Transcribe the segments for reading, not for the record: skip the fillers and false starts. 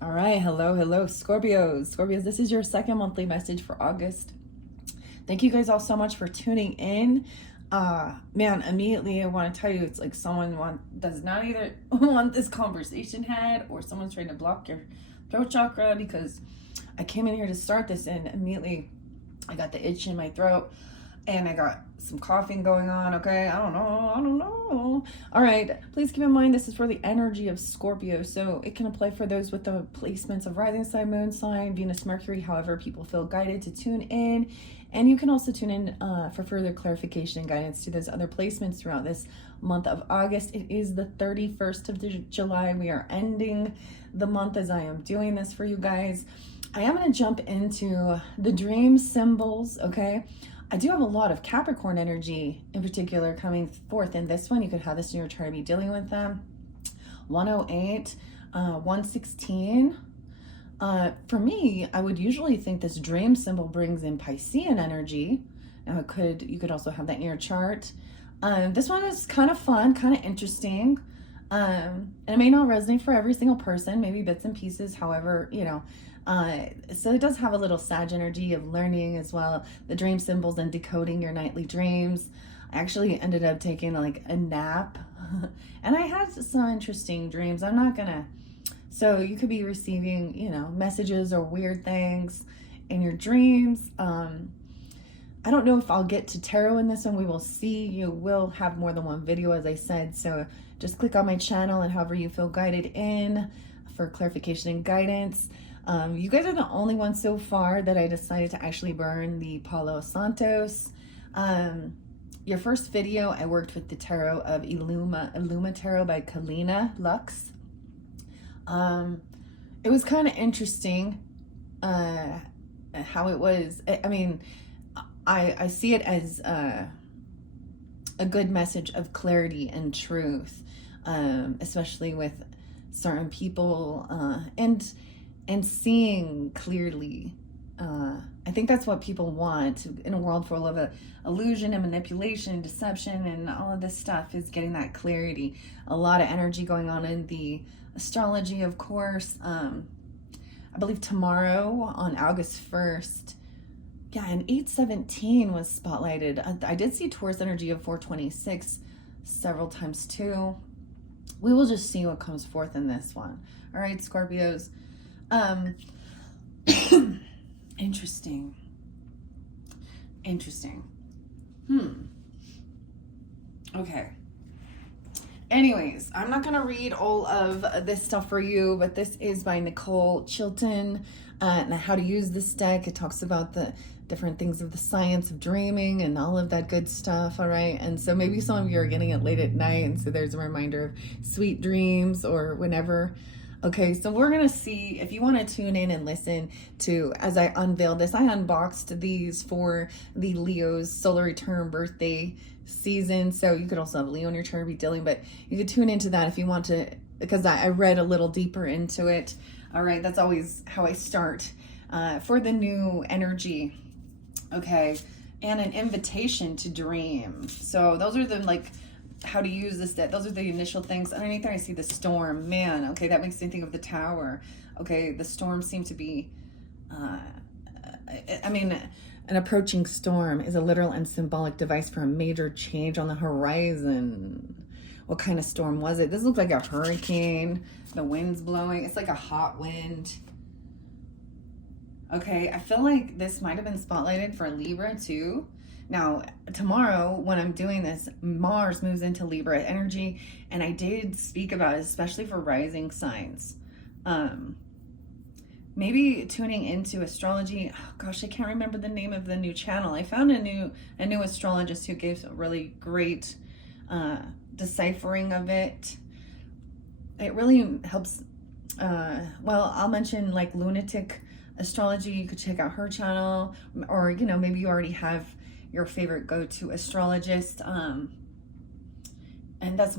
All right, hello, Scorpios. Scorpios, this is your second monthly message for August. Thank you guys all so much for tuning in. Man, immediately I want to tell you, it's like does not either want this conversation had, or someone's trying to block your throat chakra, because I came in here to start this and immediately I got the itch in my throat and I got some coughing going on. Okay, I don't know. All right, please keep in mind this is for the energy of Scorpio, so it can apply for those with the placements of rising sign, moon sign, Venus, Mercury, however people feel guided to tune in. And you can also tune in for further clarification and guidance to those other placements throughout this month of August. It is the 31st of July. We are ending the month as I am doing this for you guys. I am going to jump into the dream symbols, okay? I do have a lot of Capricorn energy in particular coming forth in this one. You could have this in your chart, be dealing with them. 108, 116. For me, I would usually think this dream symbol brings in Piscean energy. Now you could also have that in your chart. This one is kind of fun, kind of interesting. And it may not resonate for every single person, maybe bits and pieces, however, so it does have a little Sag energy of learning as well, the dream symbols and decoding your nightly dreams. I actually ended up taking like a nap and I had some interesting dreams. So you could be receiving, messages or weird things in your dreams. I don't know if I'll get to tarot in this one. We will see. You will have more than one video, as I said. So just click on my channel and however you feel guided in for clarification and guidance. You guys are the only ones so far that I decided to actually burn the Palo Santos. Your first video, I worked with the tarot of Illuma Tarot by Kalina Lux. It was kind of interesting how it was. I see it as a good message of clarity and truth, especially with certain people, and seeing clearly. I think that's what people want in a world full of illusion and manipulation and deception and all of this stuff, is getting that clarity. A lot of energy going on in the astrology, of course. I believe tomorrow on August 1st, and 817 was spotlighted. I did see Taurus energy of 426 several times too. We will just see what comes forth in this one. All right, Scorpios. Interesting. Okay. Anyways, I'm not going to read all of this stuff for you, but this is by Nicole Chilton, and how to use this deck. It talks about the different things of the science of dreaming and all of that good stuff, all right? And so maybe some of you are getting it late at night, and so there's a reminder of sweet dreams or whenever. Okay, so we're going to see, if you want to tune in and listen to, as I unveil this, I unboxed these for the Leo's solar return birthday season. So you could also have Leo in your chart, be dealing, but you could tune into that if you want to, because I read a little deeper into it. All right, that's always how I start for the new energy. Okay, and an invitation to dream. So those are the how to use this deck. Those are the initial things. Underneath there I see the storm. Man, okay, that makes me think of the tower. Okay, the storm seemed to be an approaching storm is a literal and symbolic device for a major change on the horizon. What kind of storm was it? This looks like a hurricane. The wind's blowing. It's like a hot wind. Okay, I feel like this might have been spotlighted for Libra too. Now, tomorrow when I'm doing this, Mars moves into Libra energy, and I did speak about it, especially for rising signs. Maybe tuning into astrology. Oh, gosh, I can't remember the name of the new channel. I found a new astrologist who gave a really great deciphering of it. It really helps. Well, I'll mention like Lunatic Astrology. You could check out her channel, or maybe you already have your favorite go-to astrologist, and that's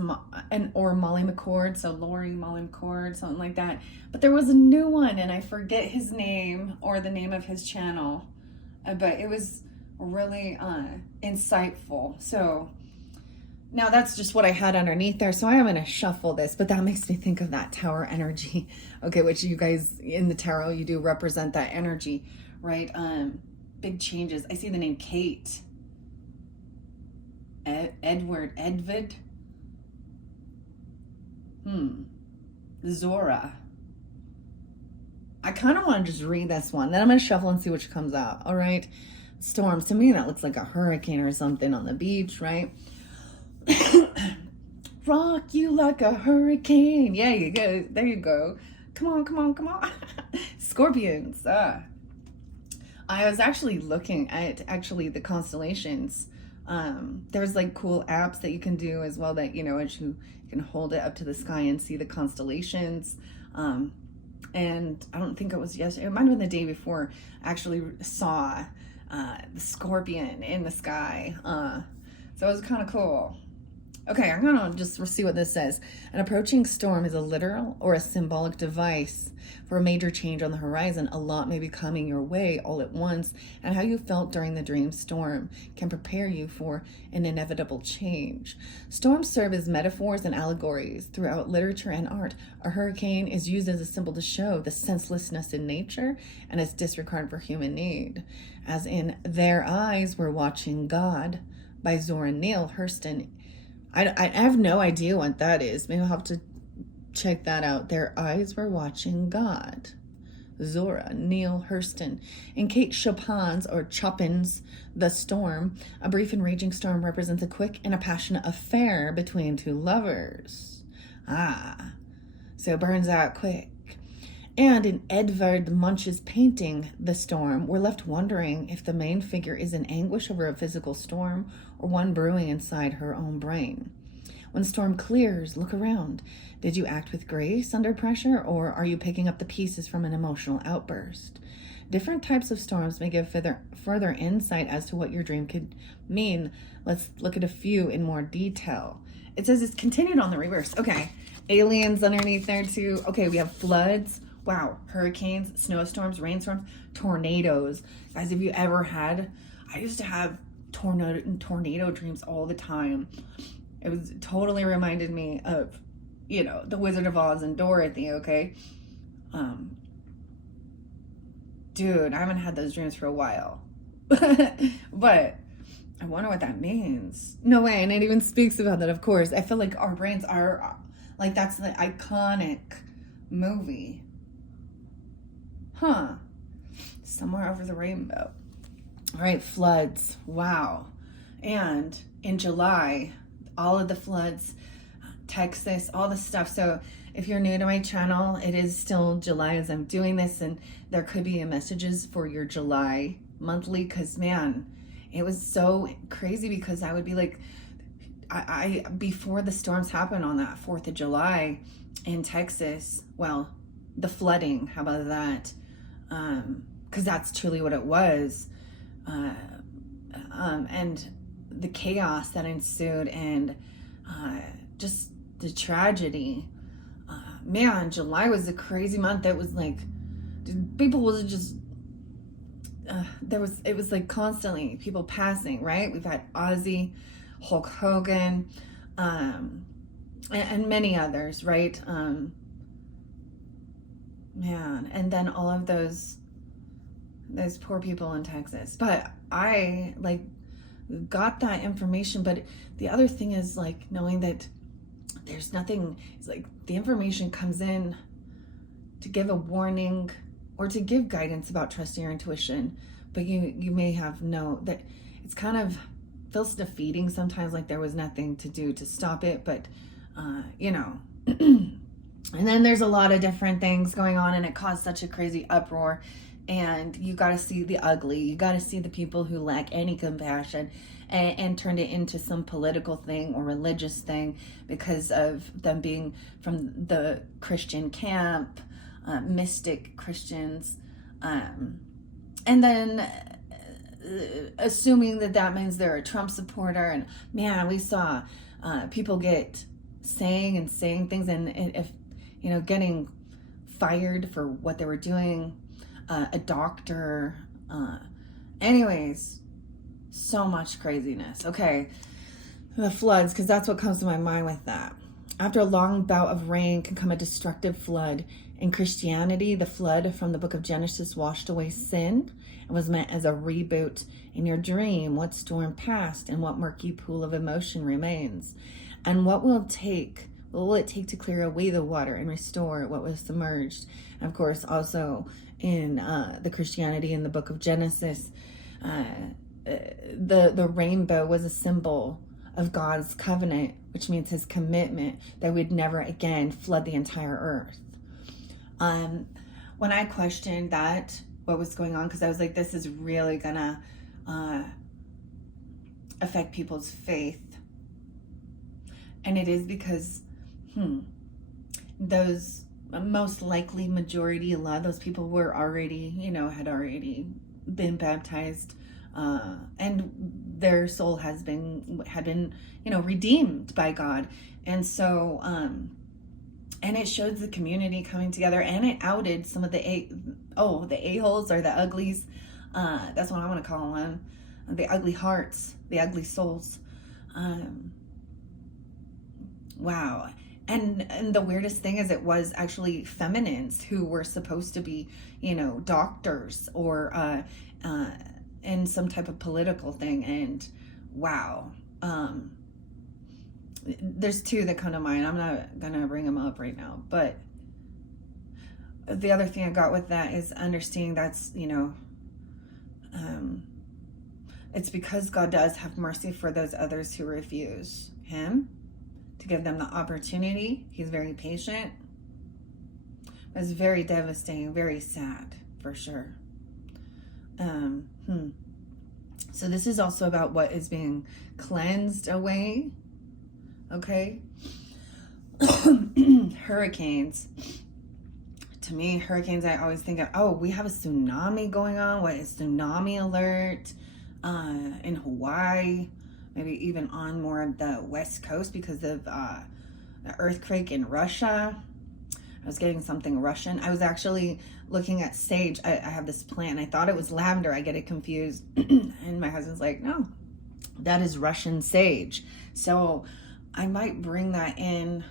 or Molly McCord, so Lori Molly McCord, something like that. But there was a new one, and I forget his name or the name of his channel, but it was really insightful. So Now that's just what I had underneath there. So I am going to shuffle this, but that makes me think of that tower energy. Okay, which you guys in the tarot, you do represent that energy, right? Big changes. I see the name Kate. Edward. Zora. I kind of want to just read this one. Then I'm going to shuffle and see which comes out. All right. Storms. To me, that looks like a hurricane or something on the beach, right? Rock you like a hurricane. Yeah, you go. There you go. Come on. Scorpions. I was actually looking at the constellations. There's like cool apps that you can do as well that, as you can hold it up to the sky and see the constellations. And I don't think it was yesterday. It might have been the day before. I actually saw the scorpion in the sky. So it was kind of cool. Okay, I'm gonna just see what this says. An approaching storm is a literal or a symbolic device for a major change on the horizon. A lot may be coming your way all at once, and how you felt during the dream storm can prepare you for an inevitable change. Storms serve as metaphors and allegories throughout literature and art. A hurricane is used as a symbol to show the senselessness in nature and its disregard for human need. As in Their Eyes Were Watching God by Zora Neale Hurston. I have no idea what that is. Maybe I'll have to check that out. Their Eyes Were Watching God. Zora Neale Hurston. In Kate Chopin's The Storm, a brief and raging storm represents a quick and a passionate affair between two lovers. So it burns out quick. And in Edvard Munch's painting, The Storm, we're left wondering if the main figure is in anguish over a physical storm or one brewing inside her own brain. When storm clears, look around. Did you act with grace under pressure, or are you picking up the pieces from an emotional outburst? Different types of storms may give further insight as to what your dream could mean. Let's look at a few in more detail. It says it's continued on the reverse. Okay, aliens underneath there too. Okay, we have floods. Wow, hurricanes, snowstorms, rainstorms, tornadoes. Guys, have you ever had, I used to have tornado dreams all the time. It totally reminded me of, the Wizard of Oz and Dorothy, okay? Dude, I haven't had those dreams for a while. But I wonder what that means. No way, and it even speaks about that, of course. I feel like our brains are, like, that's the iconic movie. Somewhere over the rainbow. All right, floods. Wow. And in July, all of the floods, Texas, all the stuff. So if you're new to my channel, it is still July as I'm doing this, and there could be messages for your July monthly, because man, it was so crazy, because I would be like, I before the storms happened on that 4th of July in Texas, well, the flooding, how about that? Because that's truly what it was. And the chaos that ensued, and just the tragedy. Man, July was a crazy month. It was like, people was just, it was like constantly people passing, right? We've had Ozzy, Hulk Hogan, and many others, right? Man, and then all of those poor people in Texas. But I got that information. But the other thing is knowing that there's nothing. It's like the information comes in to give a warning or to give guidance about trusting your intuition. But you may have that it's kind of feels defeating sometimes, like there was nothing to do to stop it. But And then there's a lot of different things going on, and it caused such a crazy uproar. And you got to see the ugly. You got to see the people who lack any compassion, and turned it into some political thing or religious thing because of them being from the Christian camp, mystic Christians. And then assuming that means they're a Trump supporter. And man, we saw people get saying things, and if getting fired for what they were doing, a doctor, anyways, so much craziness. Okay, The floods, because that's what comes to my mind with that. After a long bout of rain can come a destructive flood. In Christianity, the flood from the book of Genesis washed away sin and was meant as a reboot. In your dream, what storm passed and what murky pool of emotion remains? And what will it take to clear away the water and restore what was submerged? And of course, also in the Christianity in the book of Genesis, the rainbow was a symbol of God's covenant, which means his commitment that we'd never again flood the entire earth. When I questioned that, what was going on, because I was like, this is really gonna affect people's faith. And it is because, those most likely majority, a lot of those people were already, had already been baptized, and their soul had been, redeemed by God. And so, and it shows the community coming together, and it outed some of the a-holes or the uglies. That's what I want to call them. The ugly hearts, the ugly souls. Wow. And the weirdest thing is it was actually feminines who were supposed to be, doctors or in some type of political thing. And wow. There's two that come to mind. I'm not going to bring them up right now. But the other thing I got with that is understanding that's, it's because God does have mercy for those others who refuse him, to give them the opportunity. He's very patient. It's very devastating, very sad, for sure. So this is also about what is being cleansed away. Okay. Hurricanes. To me, hurricanes, I always think of, we have a tsunami going on. What is tsunami alert in Hawaii? Maybe even on more of the West Coast because of the earthquake in Russia. I was getting something Russian. I was actually looking at sage. I have this plant. I thought it was lavender. I get it confused. And my husband's like, no, that is Russian sage. So I might bring that in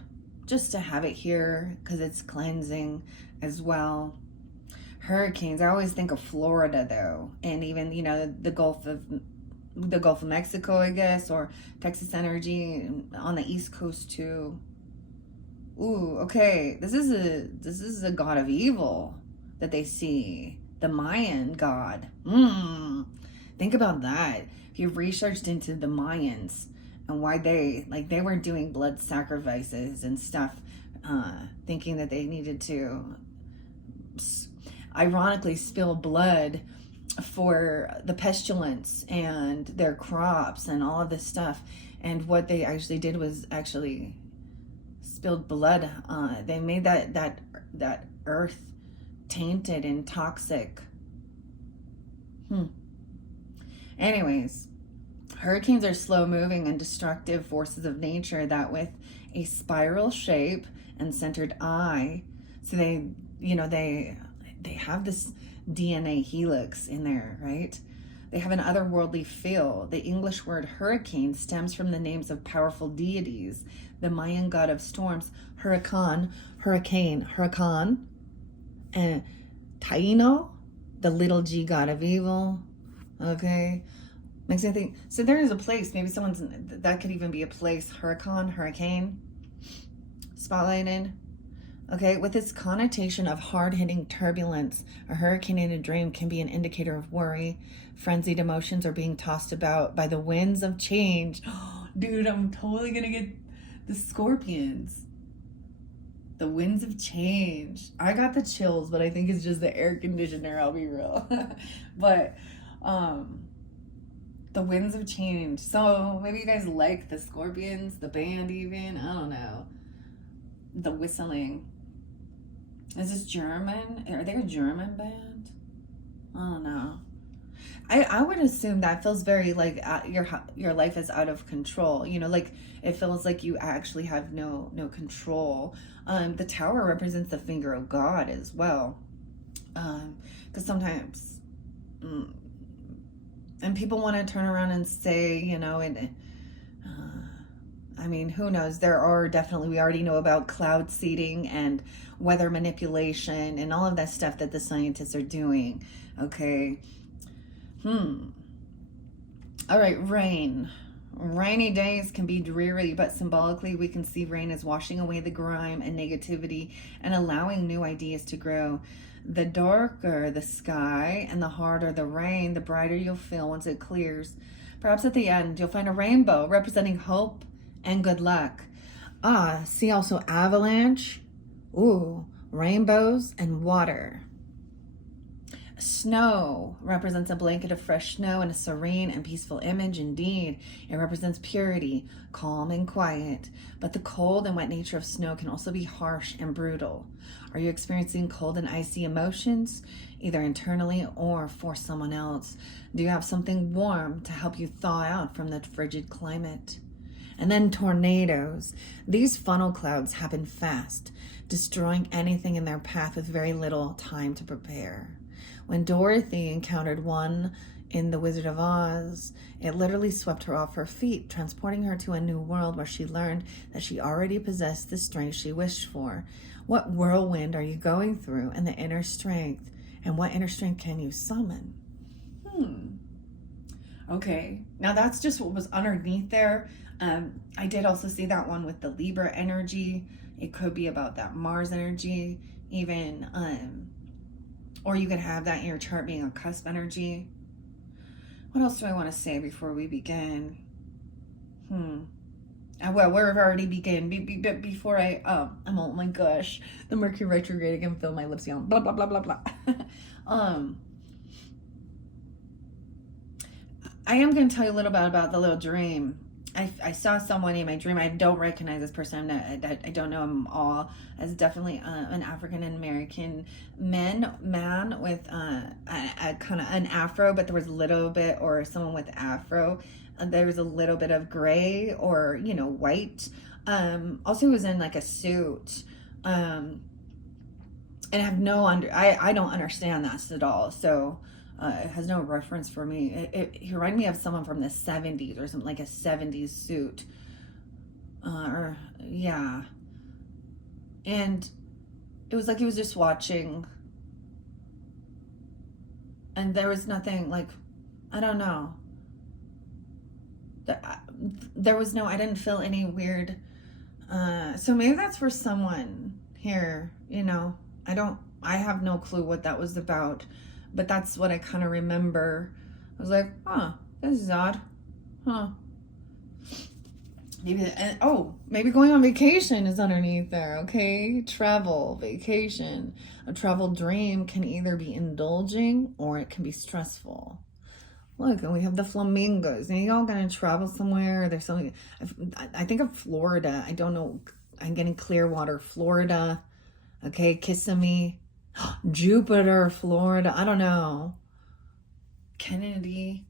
just to have it here because it's cleansing as well. Hurricanes. I always think of Florida though. And even, the Gulf of Mexico, I guess, or Texas energy on the East Coast too. Ooh, okay. This is a god of evil that they see. The Mayan god. Think about that. If you've researched into the Mayans and why they were doing blood sacrifices and stuff, thinking that they needed to ironically spill blood for the pestilence and their crops and all of this stuff. And what they actually did was actually spilled blood. They made that earth tainted and toxic. Anyways, hurricanes are slow moving and destructive forces of nature that with a spiral shape and centered eye. So they have this DNA helix in there, right? They have an otherworldly feel. The English word hurricane stems from the names of powerful deities. The Mayan god of storms, hurricane, and Taino, the little g god of evil. Okay, makes me think. So there is a place, maybe that could even be a place, hurricane, spotlighted. Okay, with its connotation of hard-hitting turbulence, a hurricane in a dream can be an indicator of worry. Frenzied emotions are being tossed about by the winds of change. Dude, I'm totally gonna get the scorpions. The winds of change. I got the chills, but I think it's just the air conditioner, I'll be real. But, the winds of change. So maybe you guys like the Scorpions, the band even, I don't know. The whistling. Is this German? Are they a German band? I don't know. I would assume that feels very like your life is out of control. Like it feels like you actually have no control. The tower represents the finger of God as well. Because sometimes, and people want to turn around and say, I mean, who knows? There are definitely, we already know about cloud seeding and weather manipulation and all of that stuff that the scientists are doing. Okay. All right, rain. Rainy days can be dreary, but symbolically, we can see rain as washing away the grime and negativity and allowing new ideas to grow. The darker the sky and the harder the rain, the brighter you'll feel once it clears. Perhaps at the end, you'll find a rainbow representing hope and good luck. See also avalanche. Ooh, rainbows and water. Snow represents a blanket of fresh snow and a serene and peaceful image. Indeed, it represents purity, calm and quiet. But the cold and wet nature of snow can also be harsh and brutal. Are you experiencing cold and icy emotions, either internally or for someone else? Do you have something warm to help you thaw out from the frigid climate? And then tornadoes. These funnel clouds happen fast, destroying anything in their path with very little time to prepare. When Dorothy encountered one in The Wizard of Oz, it literally swept her off her feet, transporting her to a new world where she learned that she already possessed the strength she wished for. What whirlwind are you going through, and the inner strength? And what inner strength can you summon? Okay, now that's just what was underneath there. I did also see that one with the Libra energy. It could be about that Mars energy, even, or you could have that in your chart being a cusp energy. What else do I want to say before we begin? Well, we've already begun. Before oh my gosh, the Mercury retrograde again filled my lips down. Blah blah blah blah blah. I am going to tell you a little bit about the little dream. I saw someone in my dream. I don't recognize this person. I don't know them all. It's definitely an African American man with a kind of an afro, but there was a little bit, or someone with afro. There was a little bit of gray or, white. Also, he was in like a suit. And I have I don't understand that at all. So it has no reference for me. It reminded me of someone from the 70s or something, like a 70s suit. Yeah. And it was like he was just watching. And there was nothing, like, I don't know. There was I didn't feel any weird. So maybe that's for someone here, I have no clue what that was about. But that's what I kind of remember. I was like, this is odd. Maybe going on vacation is underneath there, okay? Travel, vacation. A travel dream can either be indulging or it can be stressful. Look, and we have the flamingos. And y'all gonna travel somewhere? There's something. I think of Florida. I don't know. I'm getting Clearwater, Florida. Okay, Kissimmee. Jupiter, Florida. I don't know. Kennedy.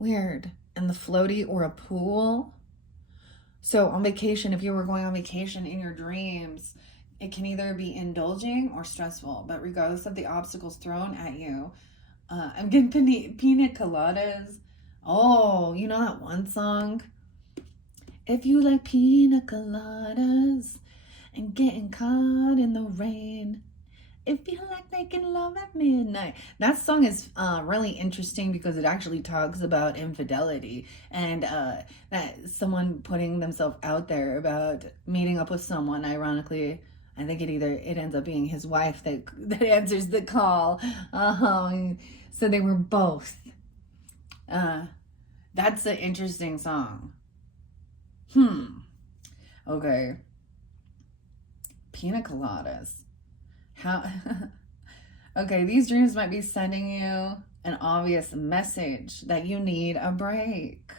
Weird. And the floaty or a pool. So on vacation, if you were going on vacation in your dreams, it can either be indulging or stressful. But regardless of the obstacles thrown at you, I'm getting pina coladas. Oh, you know that one song? If you like pina coladas and getting caught in the rain, if you like making love at midnight. That song is really interesting because it actually talks about infidelity and that someone putting themselves out there about meeting up with someone. Ironically, I think it ends up being his wife that answers the call. So they were both. That's an interesting song. Okay. Pina coladas. How? Okay, these dreams might be sending you an obvious message that you need a break.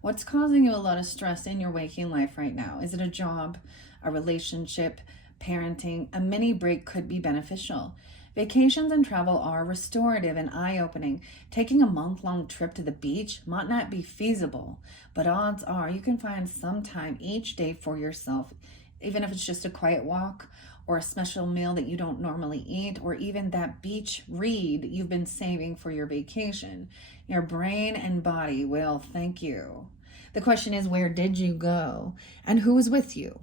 What's causing you a lot of stress in your waking life right now? Is it a job, a relationship, parenting? A mini break could be beneficial. Vacations and travel are restorative and eye-opening. Taking a month-long trip to the beach might not be feasible, but odds are you can find some time each day for yourself, even if it's just a quiet walk or a special meal that you don't normally eat, or even that beach read you've been saving for your vacation. Your brain and body will thank you. The question is, where did you go? And who was with you?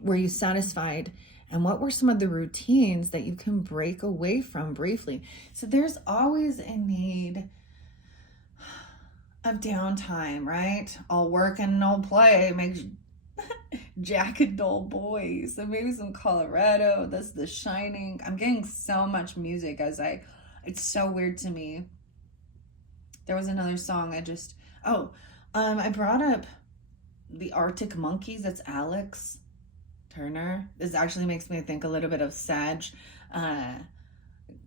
Were you satisfied? And what were some of the routines that you can break away from briefly? So there's always a need of downtime, right? All work and no play makes Jack and dull boys. So maybe some Colorado. That's The Shining. I'm getting so much music it's so weird to me. There was another song I brought up the Arctic Monkeys. That's Alex Turner. This actually makes me think a little bit of Sag,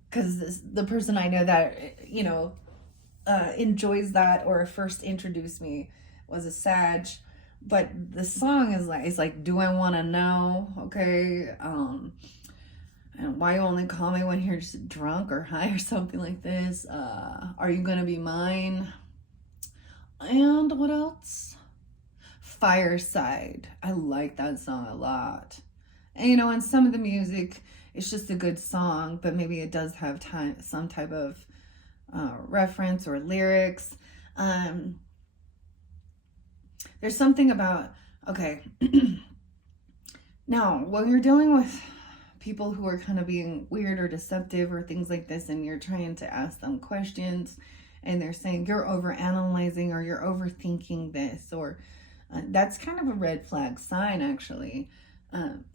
because the person I know that enjoys that or first introduced me was a Sag. But the song is like, do I want to know? Okay, and why you only call me when you're just drunk or high or something like this? Are you gonna be mine? And what else? Fireside. I like that song a lot. And and some of the music, it's just a good song, but maybe it does have some type of reference or lyrics. There's something about, okay, now when you're dealing with people who are kind of being weird or deceptive or things like this, and you're trying to ask them questions and they're saying you're over analyzing or you're overthinking this, or that's kind of a red flag sign, actually,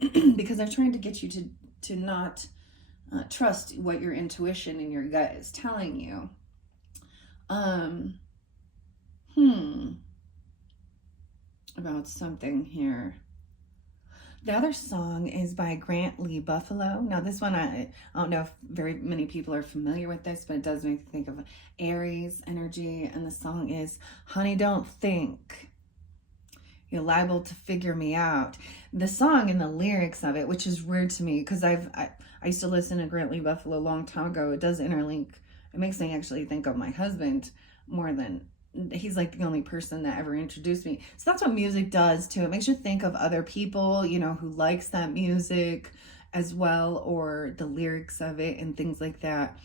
because they're trying to get you to not trust what your intuition and your gut is telling you. About something here. The other song is by Grant Lee Buffalo. Now this one, I don't know if very many people are familiar with this, but it does make me think of Aries energy. And the song is Honey Don't Think You're Liable to Figure Me Out. The song and the lyrics of it, which is weird to me because I used to listen to Grant Lee Buffalo a long time ago. It does interlink. It makes me actually think of my husband more than he's like the only person that ever introduced me. So that's what music does too. It makes you think of other people, who likes that music as well, or the lyrics of it and things like that.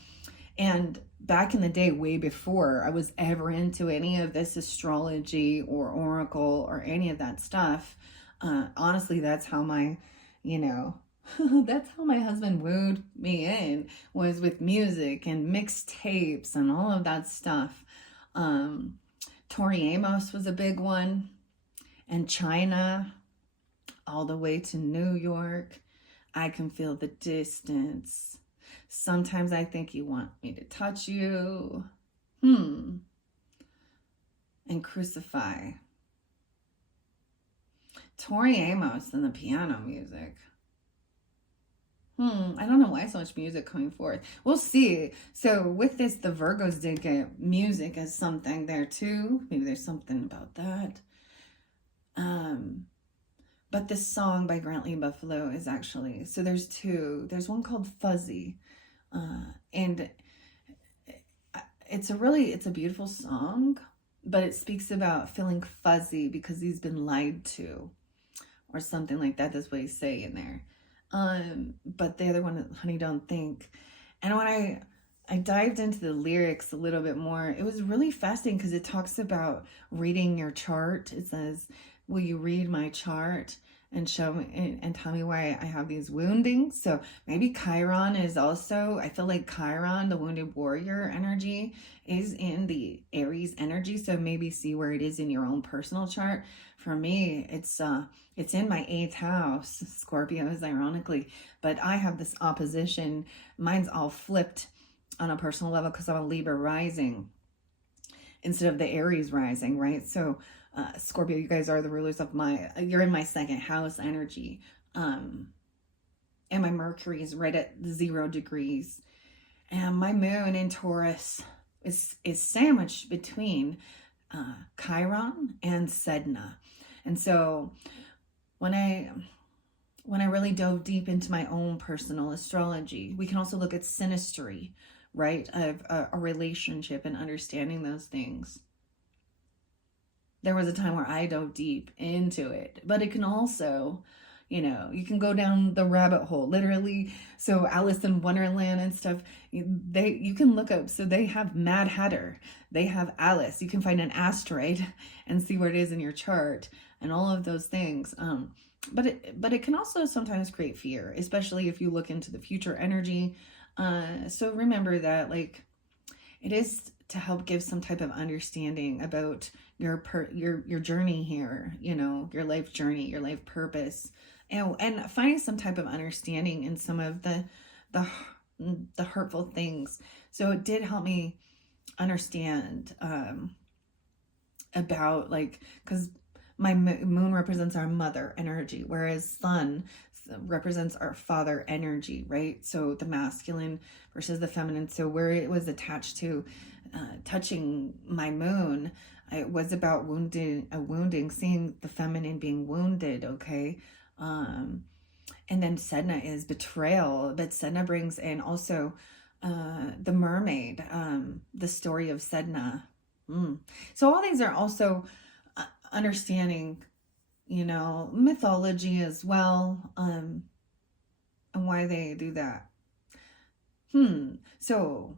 And back in the day, way before I was ever into any of this astrology or oracle or any of that stuff, honestly, that's how my, that's how my husband wooed me in, was with music and mixtapes and all of that stuff. Tori Amos was a big one, and China, all the way to New York. I can feel the distance. Sometimes I think you want me to touch you. And Crucify. Tori Amos and the piano music. I don't know why so much music coming forth. We'll see. So with this, the Virgos did get music as something there too. Maybe there's something about that. But this song by Grant Lee Buffalo is actually, so there's two. There's one called Fuzzy. And it's a beautiful song, but it speaks about feeling fuzzy because he's been lied to or something like that. That's what he's saying in there. But the other one, Honey Don't Think. And when I dived into the lyrics a little bit more, it was really fascinating because it talks about reading your chart. It says, will you read my chart and show me and tell me why I have these woundings? So maybe Chiron is also, I feel like Chiron, the wounded warrior energy, is in the Aries energy. So maybe see where it is in your own personal chart. For me, it's in my 8th house, Scorpios, ironically, but I have this opposition. Mine's all flipped on a personal level because I'm a Libra rising instead of the Aries rising, right? So Scorpio, you guys are the rulers of you're in my 2nd house energy. And my Mercury is right at 0 degrees. And my moon in Taurus is sandwiched between Chiron and Sedna. And so when I really dove deep into my own personal astrology, we can also look at synastry, right? Of a relationship and understanding those things. There was a time where I dove deep into it, but it can also, You know, you can go down the rabbit hole, literally. So Alice in Wonderland and stuff, you can look up. So they have Mad Hatter, they have Alice. You can find an asteroid and see where it is in your chart, and all of those things. But it can also sometimes create fear, especially if you look into the future energy. So remember that, like, it is to help give some type of understanding about your journey here, you know, your life journey, your life purpose, and finding some type of understanding in some of the hurtful things. So it did help me understand about, like, because my moon represents our mother energy, whereas sun represents our father energy, right? So the masculine versus the feminine. So where it was attached to touching my moon, it was about wounding, seeing the feminine being wounded, okay? And then Sedna is betrayal, but Sedna brings in also the mermaid, the story of Sedna. So all these are also understanding, you know, mythology as well, and why they do that. So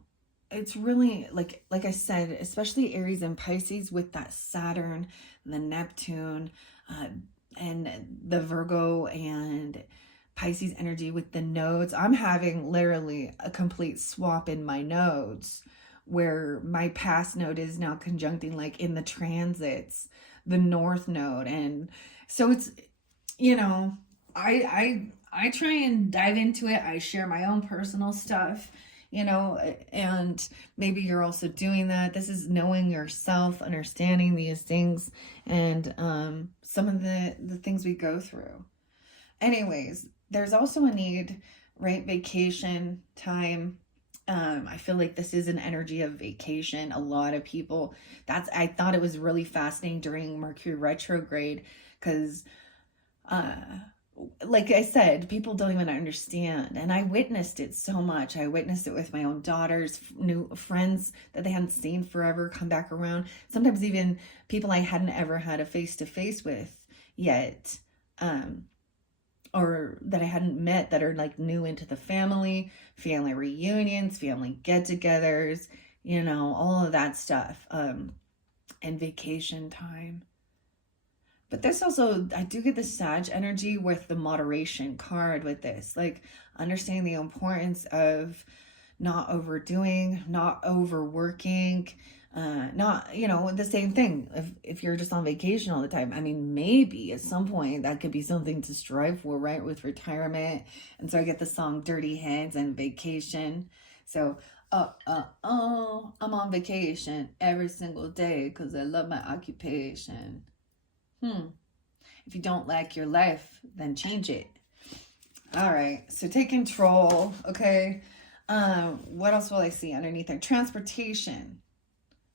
it's really like I said, especially Aries and Pisces with that Saturn, the Neptune, and the Virgo and Pisces energy with the nodes. I'm having literally a complete swap in my nodes, where my past node is now conjuncting, like, in the transits, the North node. And so it's, you know, I try and dive into it. I share my own personal stuff, you know, and maybe you're also doing that. This is knowing yourself, understanding these things, and some of the things we go through. Anyways, there's also a need, right? Vacation time. I feel like this is an energy of vacation. A lot of people, I thought it was really fascinating during Mercury retrograde, because like I said, people don't even understand. And I witnessed it so much. I witnessed it with my own daughters, new friends that they hadn't seen forever come back around. Sometimes even people I hadn't ever had a face-to-face with yet, or that I hadn't met, that are like new into the family reunions, family get-togethers, you know, all of that stuff, and vacation time. But this also, I do get the Sag energy with the moderation card with this, like understanding the importance of not overdoing, not overworking, not, you know, the same thing. If you're just on vacation all the time, I mean, maybe at some point that could be something to strive for, right? With retirement. And so I get the song Dirty Heads and Vacation. So, I'm on vacation every single day because I love my occupation. If you don't like your life, then change it. All right, so take control, okay? What else will I see underneath there? Transportation.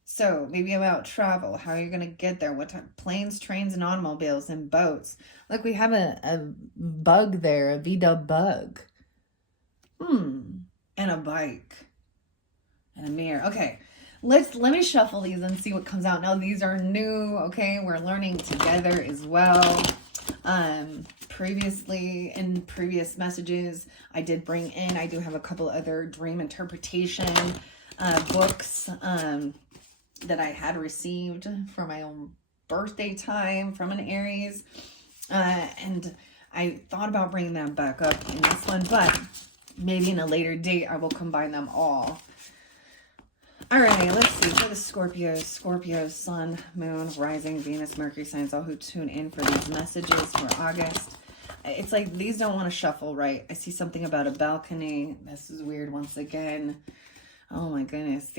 So maybe about travel. How are you going to get there? What type? Planes, trains, and automobiles, and boats. Look, we have a bug there, a V-dub bug. And a bike. And a mirror. Okay, let me shuffle these and see what comes out. Now, these are new, okay? We're learning together as well. Previously, in previous messages, I did bring in, I do have a couple other dream interpretation books that I had received for my own birthday time from an Aries. And I thought about bringing them back up in this one, but maybe in a later date, I will combine them all. All right, let's see. For the Scorpio, Sun, Moon, Rising, Venus, Mercury signs, all who tune in for these messages for August. It's like these don't want to shuffle right. I see something about a balcony. This is weird once again. Oh my goodness.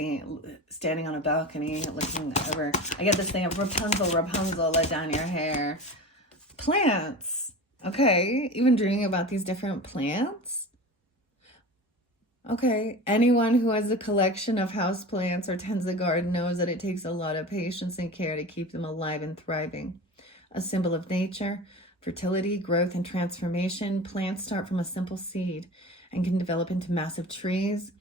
Standing on a balcony, looking over. I get this thing of Rapunzel, let down your hair. Plants. Okay, even dreaming about these different plants. Okay, anyone who has a collection of houseplants or tends a garden knows that it takes a lot of patience and care to keep them alive and thriving. A symbol of nature, fertility, growth, and transformation, plants start from a simple seed and can develop into massive trees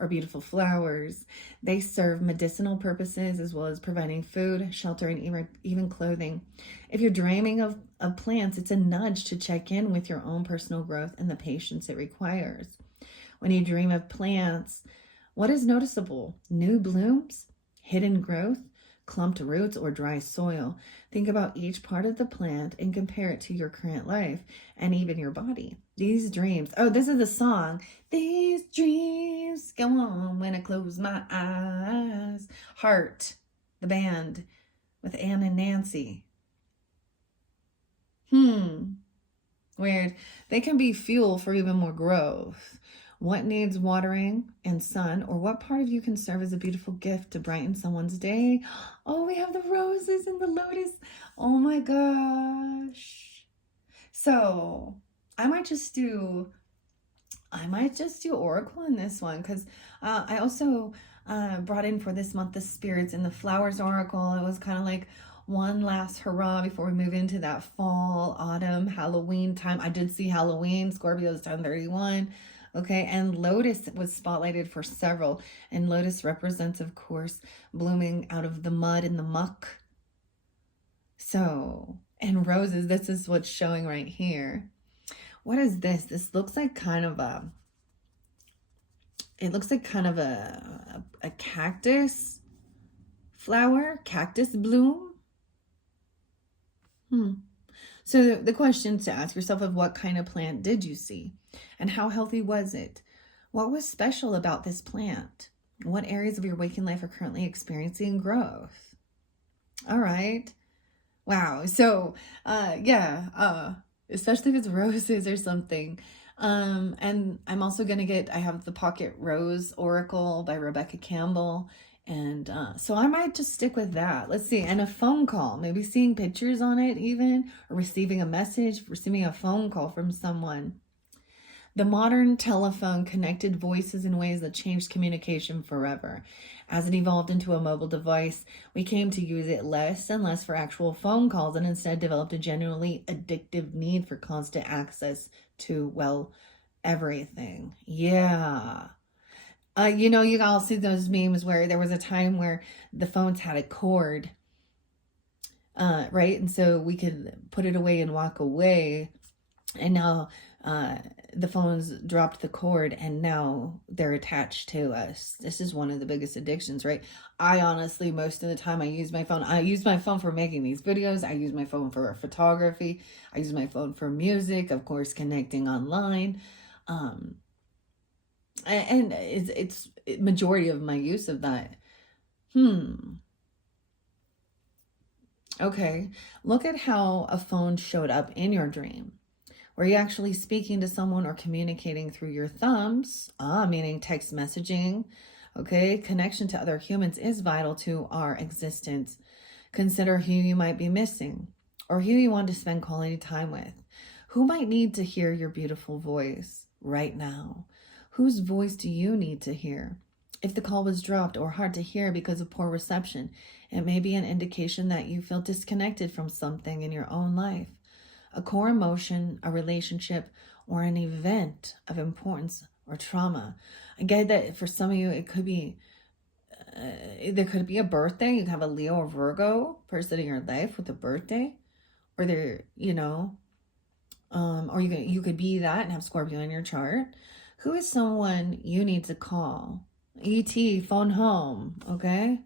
or beautiful flowers. They serve medicinal purposes as well as providing food, shelter, and even clothing. If you're dreaming of plants, it's a nudge to check in with your own personal growth and the patience it requires. When you dream of plants, what is noticeable? New blooms, hidden growth, clumped roots, or dry soil? Think about each part of the plant and compare it to your current life and even your body. These dreams, oh, this is a song. These dreams go on when I close my eyes. Heart, the band with Ann and Nancy. Weird. They can be fuel for even more growth. What needs watering and sun, or what part of you can serve as a beautiful gift to brighten someone's day? Oh, we have the roses and the lotus. Oh my gosh. So I might just do Oracle in this one, because I also brought in for this month the spirits in the flowers Oracle. It was kind of like one last hurrah before we move into that fall, autumn, Halloween time. I did see Halloween, Scorpio's 1031. Okay, and lotus was spotlighted for several, and lotus represents, of course, blooming out of the mud and the muck. So, and roses, this is what's showing right here. What is this? This looks like kind of a, it looks like kind of a cactus flower, cactus bloom. So the question to ask yourself of what kind of plant did you see? And how healthy was it? What was special about this plant? What areas of your waking life are currently experiencing growth? All right. Wow. So, especially if it's roses or something. And I'm also going to I have the Pocket Rose Oracle by Rebecca Campbell. And so I might just stick with that. Let's see. And a phone call, maybe seeing pictures on it even, or receiving a message, receiving a phone call from someone. The modern telephone connected voices in ways that changed communication forever. As it evolved into a mobile device, we came to use it less and less for actual phone calls and instead developed a genuinely addictive need for constant access to, well, everything. Yeah. You all see those memes where there was a time where the phones had a cord, right? And so we could put it away and walk away. And now the phones dropped the cord and now they're attached to us. This is one of the biggest addictions, right? I honestly, most of the time I use my phone. I use my phone for making these videos. I use my phone for photography. I use my phone for music, of course, connecting online. And it's majority of my use of that. Okay, look at how a phone showed up in your dream. Were you actually speaking to someone or communicating through your thumbs? Meaning text messaging. Okay, connection to other humans is vital to our existence. Consider who you might be missing or who you want to spend quality time with. Who might need to hear your beautiful voice right now? Whose voice do you need to hear? If the call was dropped or hard to hear because of poor reception, it may be an indication that you feel disconnected from something in your own life. A core emotion, a relationship, or an event of importance or trauma. I get that for some of you, it could be, there could be a birthday. You have a Leo or Virgo person in your life with a birthday. Or they're, or you could be that and have Scorpio in your chart. Who is someone you need to call? ET, phone home, okay?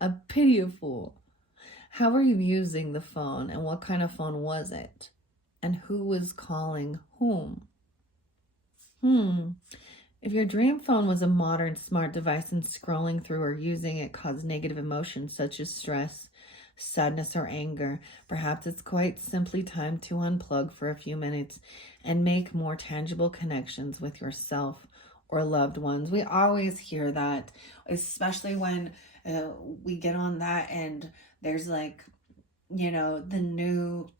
A pity a fool. How are you using the phone and what kind of phone was it? And who was calling whom? If your dream phone was a modern smart device and scrolling through or using it caused negative emotions such as stress, sadness, or anger, perhaps it's quite simply time to unplug for a few minutes and make more tangible connections with yourself or loved ones. We always hear that, especially when we get on that and there's the new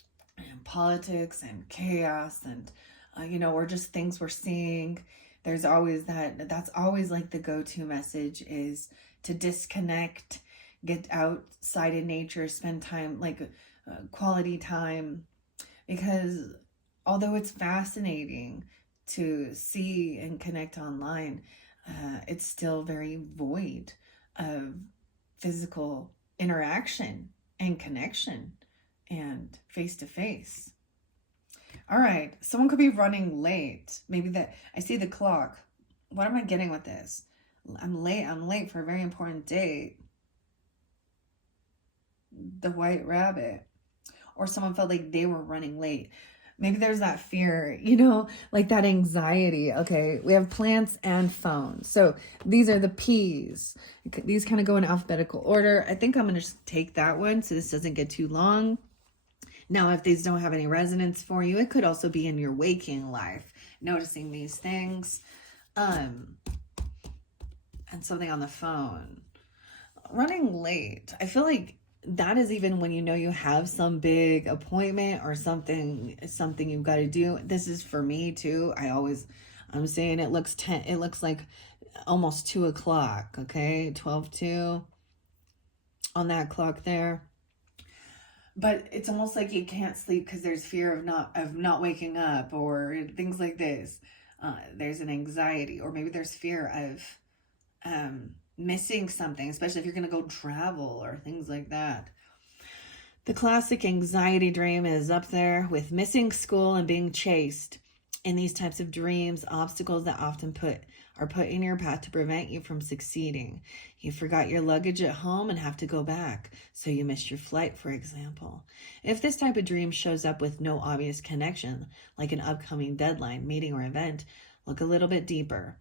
politics and chaos and, or just things we're seeing. There's always that's always the go-to message is to disconnect, get outside in nature, spend time, quality time, because although it's fascinating to see and connect online, it's still very void of physical interaction and connection and face to face. All right, someone could be running late. Maybe that I see the clock. What am I getting with this? I'm late for a very important date. The white rabbit. Or someone felt like they were running late. Maybe there's that fear, like that anxiety. Okay, we have plants and phones. So these are the P's. These kind of go in alphabetical order. I think I'm going to just take that one so this doesn't get too long. Now, if these don't have any resonance for you, it could also be in your waking life, noticing these things. And something on the phone. Running late. I feel like that is even when you have some big appointment or something you've got to do. This is for me too. I'm saying it looks like almost 2 o'clock. Okay. 12:02 on that clock there. But it's almost like you can't sleep because there's fear of not waking up or things like this. There's an anxiety, or maybe there's fear of missing something, especially if you're going to go travel or things like that. The classic anxiety dream is up there with missing school and being chased. In these types of dreams, obstacles that often are put in your path to prevent you from succeeding. You forgot your luggage at home and have to go back, so you missed your flight, for example. If this type of dream shows up with no obvious connection, like an upcoming deadline, meeting, or event, look a little bit deeper.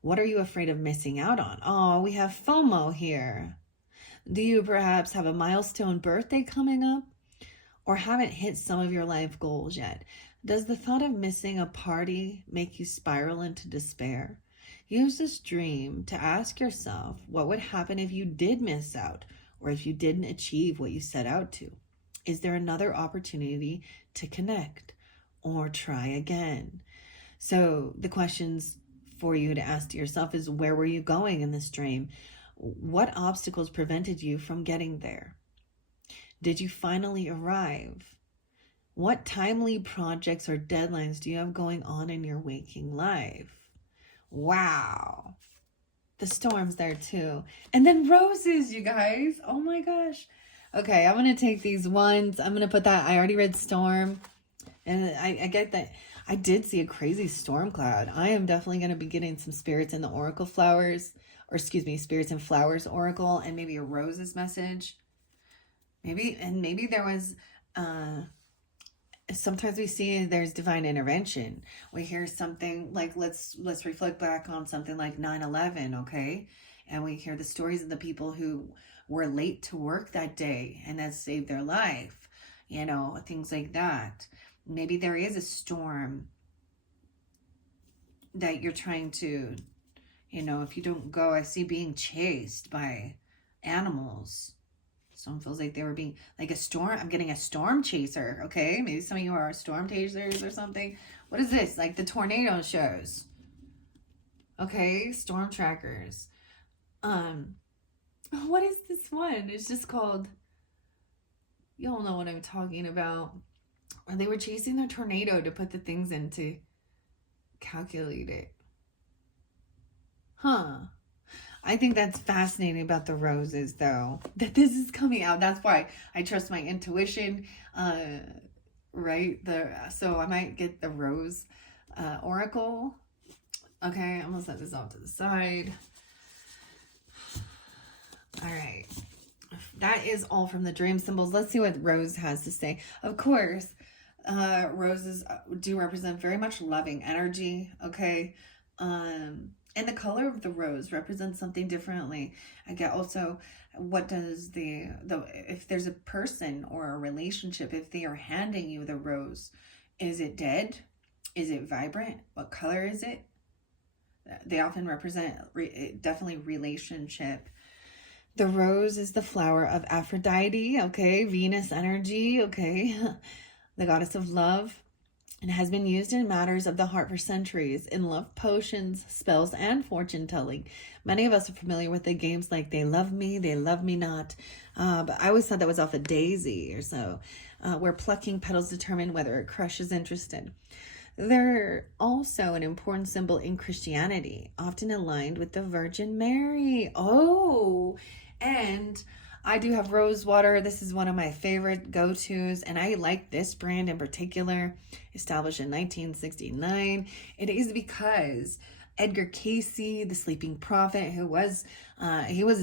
What are you afraid of missing out on? Oh, we have FOMO here. Do you perhaps have a milestone birthday coming up? Or haven't hit some of your life goals yet? Does the thought of missing a party make you spiral into despair? Use this dream to ask yourself what would happen if you did miss out, or if you didn't achieve what you set out to. Is there another opportunity to connect or try again? So the questions for you to ask to yourself is, where were you going in this dream? What obstacles prevented you from getting there? Did you finally arrive? What timely projects or deadlines do you have going on in your waking life? Wow. The storm's there too. And then roses, you guys. Oh my gosh. Okay, I'm going to take these ones. I'm going to put that. I already read storm. And I get that. I did see a crazy storm cloud. I am definitely going to be getting some spirits in the oracle flowers. Or spirits and flowers oracle. And maybe a roses message. Maybe there was... sometimes we see there's divine intervention. We hear something like, let's reflect back on something like 9/11, okay? And we hear the stories of the people who were late to work that day and that saved their life, things like that. Maybe there is a storm that you're trying to, if you don't go, I see being chased by animals. Someone feels like they were being like a storm. I'm getting a storm chaser. Okay. Maybe some of you are storm chasers or something. What is this? Like the tornado shows. Okay. Storm trackers. What is this one? It's just called, y'all know what I'm talking about. Or they were chasing the tornado to put the things in to calculate it. Huh. I think that's fascinating about the roses, though, that this is coming out. That's why I trust my intuition, right? So I might get the rose oracle. Okay, I'm going to set this off to the side. All right. That is all from the dream symbols. Let's see what rose has to say. Of course, roses do represent very much loving energy, okay? And the color of the rose represents something differently. I get also, what does if there's a person or a relationship, if they are handing you the rose, is it dead? Is it vibrant? What color is it? They often represent definitely relationship. The rose is the flower of Aphrodite, okay? Venus energy, okay? The goddess of love. It has been used in matters of the heart for centuries, in love potions, spells, and fortune telling. Many of us are familiar with the games like They Love Me Not. But I always thought that was off a daisy or so, where plucking petals determine whether a crush is interested. They're also an important symbol in Christianity, often aligned with the Virgin Mary. Oh, and I do have rose water. This is one of my favorite go-tos, and I like this brand in particular, established in 1969. It is because Edgar Casey, the sleeping prophet, he was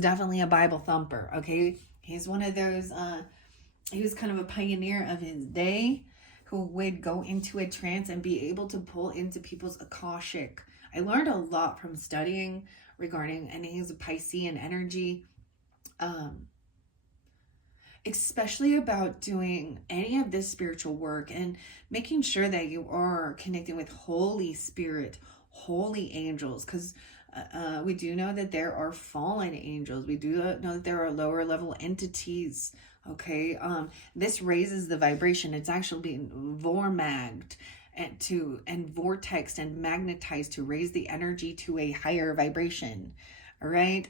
definitely a Bible thumper. Okay, he's one of those. He was kind of a pioneer of his day, who would go into a trance and be able to pull into people's akashic. I learned a lot from studying regarding, and he's a Piscean energy, especially about doing any of this spiritual work and making sure that you are connecting with Holy Spirit, holy angels, because we do know that there are fallen angels. We do know that there are lower level entities. Okay, this raises the vibration. It's actually being vormagged and vortexed and magnetized to raise the energy to a higher vibration. All right.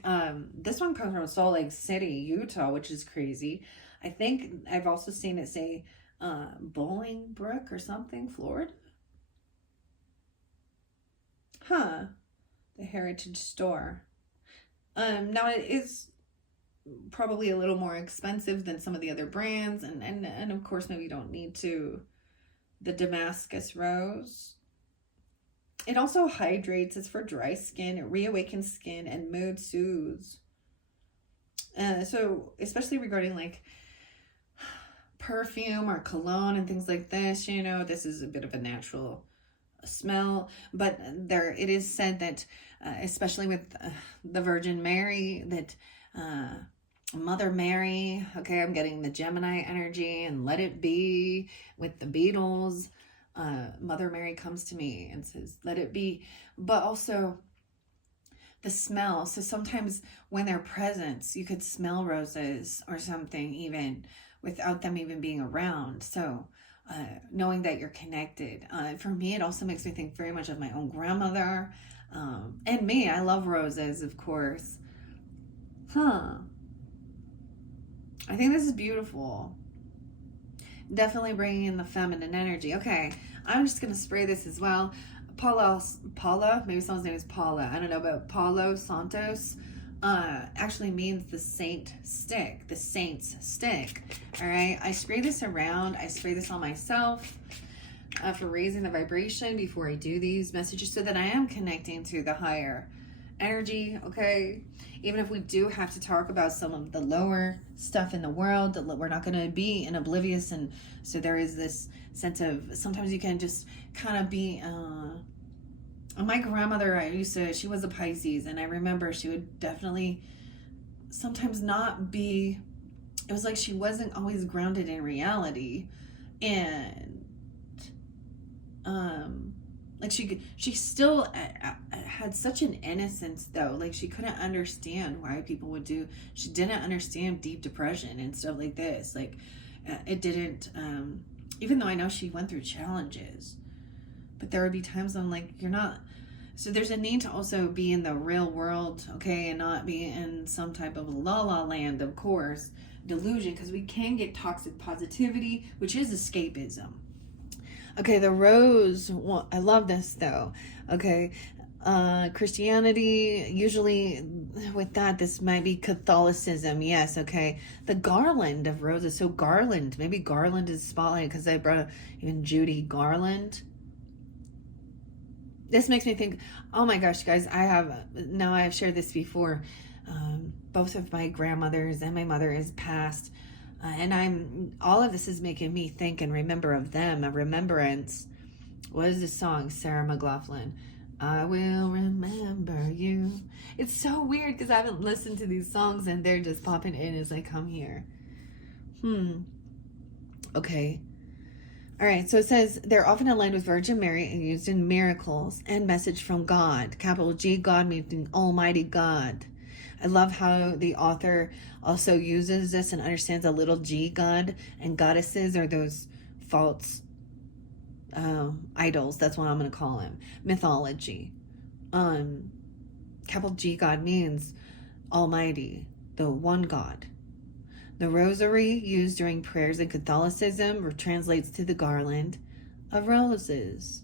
This one comes from Salt Lake City, Utah, which is crazy. I think I've also seen it say Bolingbrook or something, Florida. Huh. The Heritage Store. Now it is probably a little more expensive than some of the other brands, and of course maybe you don't need to. The Damascus Rose. It also hydrates. It's for dry skin. It reawakens skin and mood soothes. So especially regarding like perfume or cologne and things like this, you know, this is a bit of a natural smell, but there it is said that especially with the Virgin Mary, that Mother Mary, okay, I'm getting the Gemini energy, and Let It Be with the Beatles. Mother Mary comes to me and says, let it be. But also the smell. So sometimes when they're present, you could smell roses or something even without them even being around. So knowing that you're connected. For me, it also makes me think very much of my own grandmother. And me, I love roses, of course. I think this is beautiful. Definitely bringing in the feminine energy. Okay, I'm just going to spray this as well. Paula, maybe someone's name is Paula. I don't know, but Paulo Santos actually means the saint stick, the saint's stick. All right, I spray this around. I spray this on myself for raising the vibration before I do these messages so that I am connecting to the higher energy, okay? Even if we do have to talk about some of the lower stuff in the world, that we're not going to be in oblivious. And so there is this sense of, sometimes you can just kind of be my grandmother, she was a Pisces, and I remember she would definitely sometimes not be, it was like she wasn't always grounded in reality. And like she still had such an innocence though. Like she couldn't understand why people would do, she didn't understand deep depression and stuff like this. Like it didn't, even though I know she went through challenges, but there would be times I'm like, you're not, so there's a need to also be in the real world, okay, and not be in some type of la la land, of course, delusion, because we can get toxic positivity, which is escapism. Okay, the rose, well, I love this though. Okay, Christianity, usually with that, this might be Catholicism. Yes, okay. The garland of roses. So garland, maybe garland is spotlight because I brought up even Judy Garland. This makes me think, oh my gosh, guys, I've shared this before. Both of my grandmothers and my mother is passed. And all of this is making me think and remember of them, a remembrance. What is the song? Sarah McLachlan. I will remember you. It's so weird because I haven't listened to these songs and they're just popping in as I come here. Okay. All right, so it says they're often aligned with Virgin Mary and used in miracles and message from God. Capital G, God meaning Almighty God. I love how the author also uses this and understands a little g God, and goddesses are those false idols. That's what I'm going to call them. Mythology. Capital G God means Almighty, the one God. The rosary used during prayers in Catholicism translates to the garland of roses.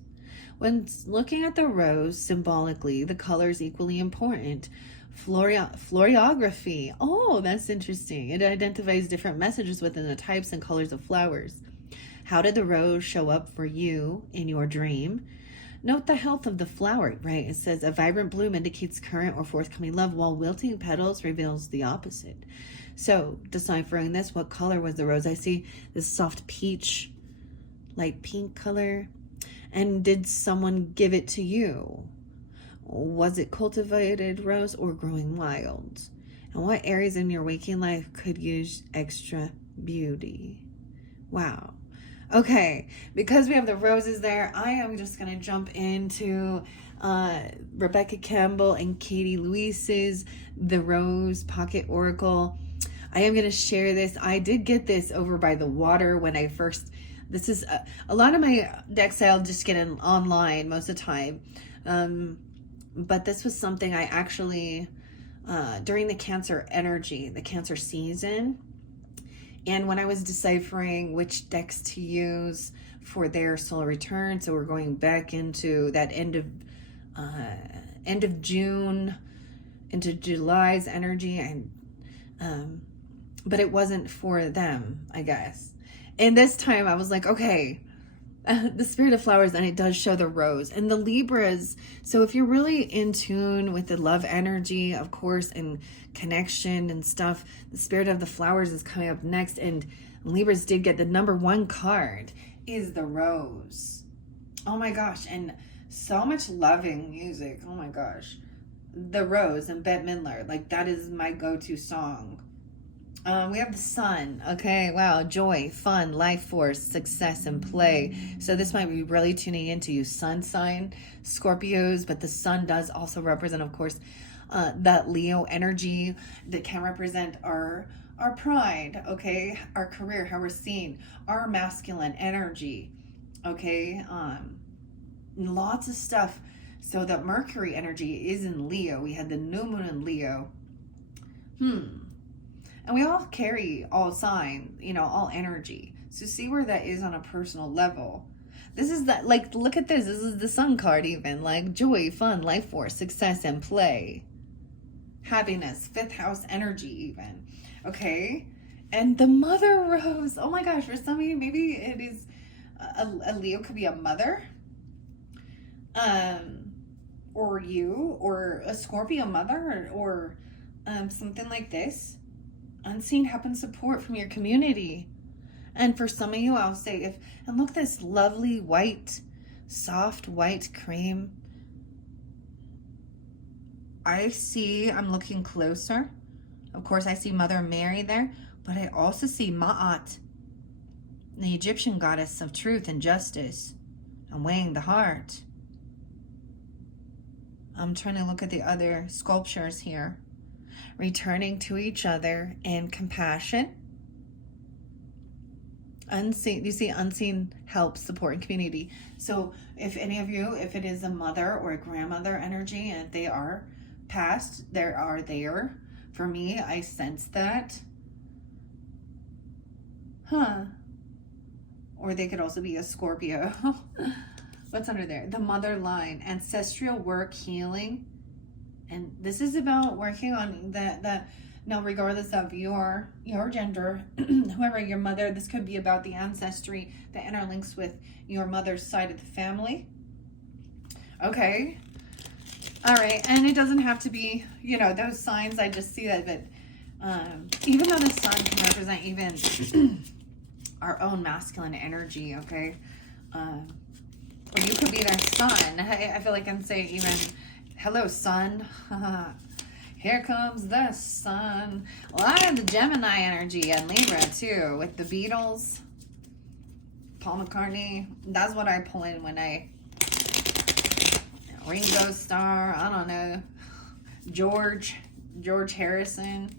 When looking at the rose symbolically, the color is equally important. Florography. Oh, that's interesting. It identifies different messages within the types and colors of flowers. How did the rose show up for you in your dream? Note the health of the flower, right? It says a vibrant bloom indicates current or forthcoming love, while wilting petals reveals the opposite. So, deciphering this, what color was the rose? I see this soft peach, light pink color. And did someone give it to you? Was it cultivated rose or growing wild? And what areas in your waking life could use extra beauty? Wow. Okay, because we have the roses there, I am just going to jump into Rebecca Campbell and Katie Luis's The Rose Pocket Oracle. I am going to share this. I did get this over by the water when I first... This is a lot of my decks I'll just get in online most of the time. But this was something I actually, during the Cancer energy, the Cancer season, and when I was deciphering which decks to use for their solar return, so we're going back into that end of June into July's energy, and but it wasn't for them, I guess. And this time I was like, okay, the spirit of flowers, and it does show the rose and the Libras. So if you're really in tune with the love energy, of course, and connection and stuff, the spirit of the flowers is coming up next. And Libras did get the number 1 card is the rose. Oh my gosh. And so much loving music. Oh my gosh. The Rose and Bette Midler. Like, that is my go-to song. We have the sun. Okay, wow. Joy, fun, life force, success, and play. So this might be really tuning into you sun sign, Scorpios, but the sun does also represent, of course, that Leo energy that can represent our pride, okay, our career, how we're seen, our masculine energy, okay, lots of stuff. So that Mercury energy is in Leo. We had the new moon in Leo. And we all carry all signs, all energy. So see where that is on a personal level. This is that, like, look at this. This is the sun card even. Like, joy, fun, life force, success, and play. Happiness, 5th house energy even. Okay? And the Mother Rose. Oh my gosh, for some of you, maybe it is a Leo could be a mother. Or you, or a Scorpio mother, or something like this. Unseen help and support from your community. And for some of you, I'll say, and look at this lovely white, soft white cream. I'm looking closer. Of course, I see Mother Mary there, but I also see Ma'at, the Egyptian goddess of truth and justice, and weighing the heart. I'm trying to look at the other sculptures here. Returning to each other in compassion. Unseen, you see unseen help, support, and community. So if any of you, if it is a mother or a grandmother energy, and if they are past, they are there. For me, I sense that. Or they could also be a Scorpio. What's under there? The mother line, ancestral work, healing. And this is about working on that. Now, regardless of your gender, whoever your mother, this could be about the ancestry that interlinks with your mother's side of the family. Okay. All right. And it doesn't have to be, those signs. I just see that, even though the sun can represent even our own masculine energy, okay? Or you could be their son. I feel like I'm saying even... Hello, sun. Here comes the sun. Well, I have the Gemini energy and Libra, too, with the Beatles. Paul McCartney. That's what I pull in when I... Ringo Starr. I don't know. George Harrison.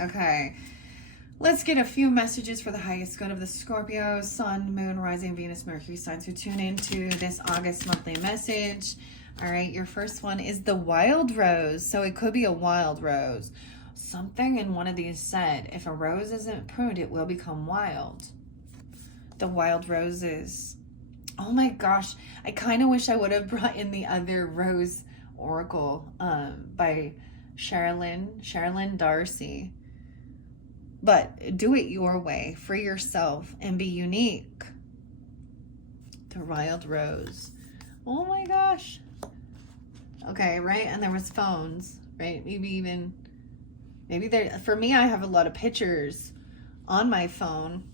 Okay. Let's get a few messages for the highest good of the Scorpio, Sun, Moon, Rising, Venus, Mercury signs who tune into this August monthly message. All right, your first one is the wild rose. So it could be a wild rose. Something in one of these said, if a rose isn't pruned, it will become wild. The wild roses. Oh my gosh. I kind of wish I would have brought in the other Rose Oracle by Sherilyn Darcy. But do it your way, for yourself, and be unique. The Wild Rose. Oh my gosh. Okay, right? And there was phones, right? Maybe there, for me, I have a lot of pictures on my phone.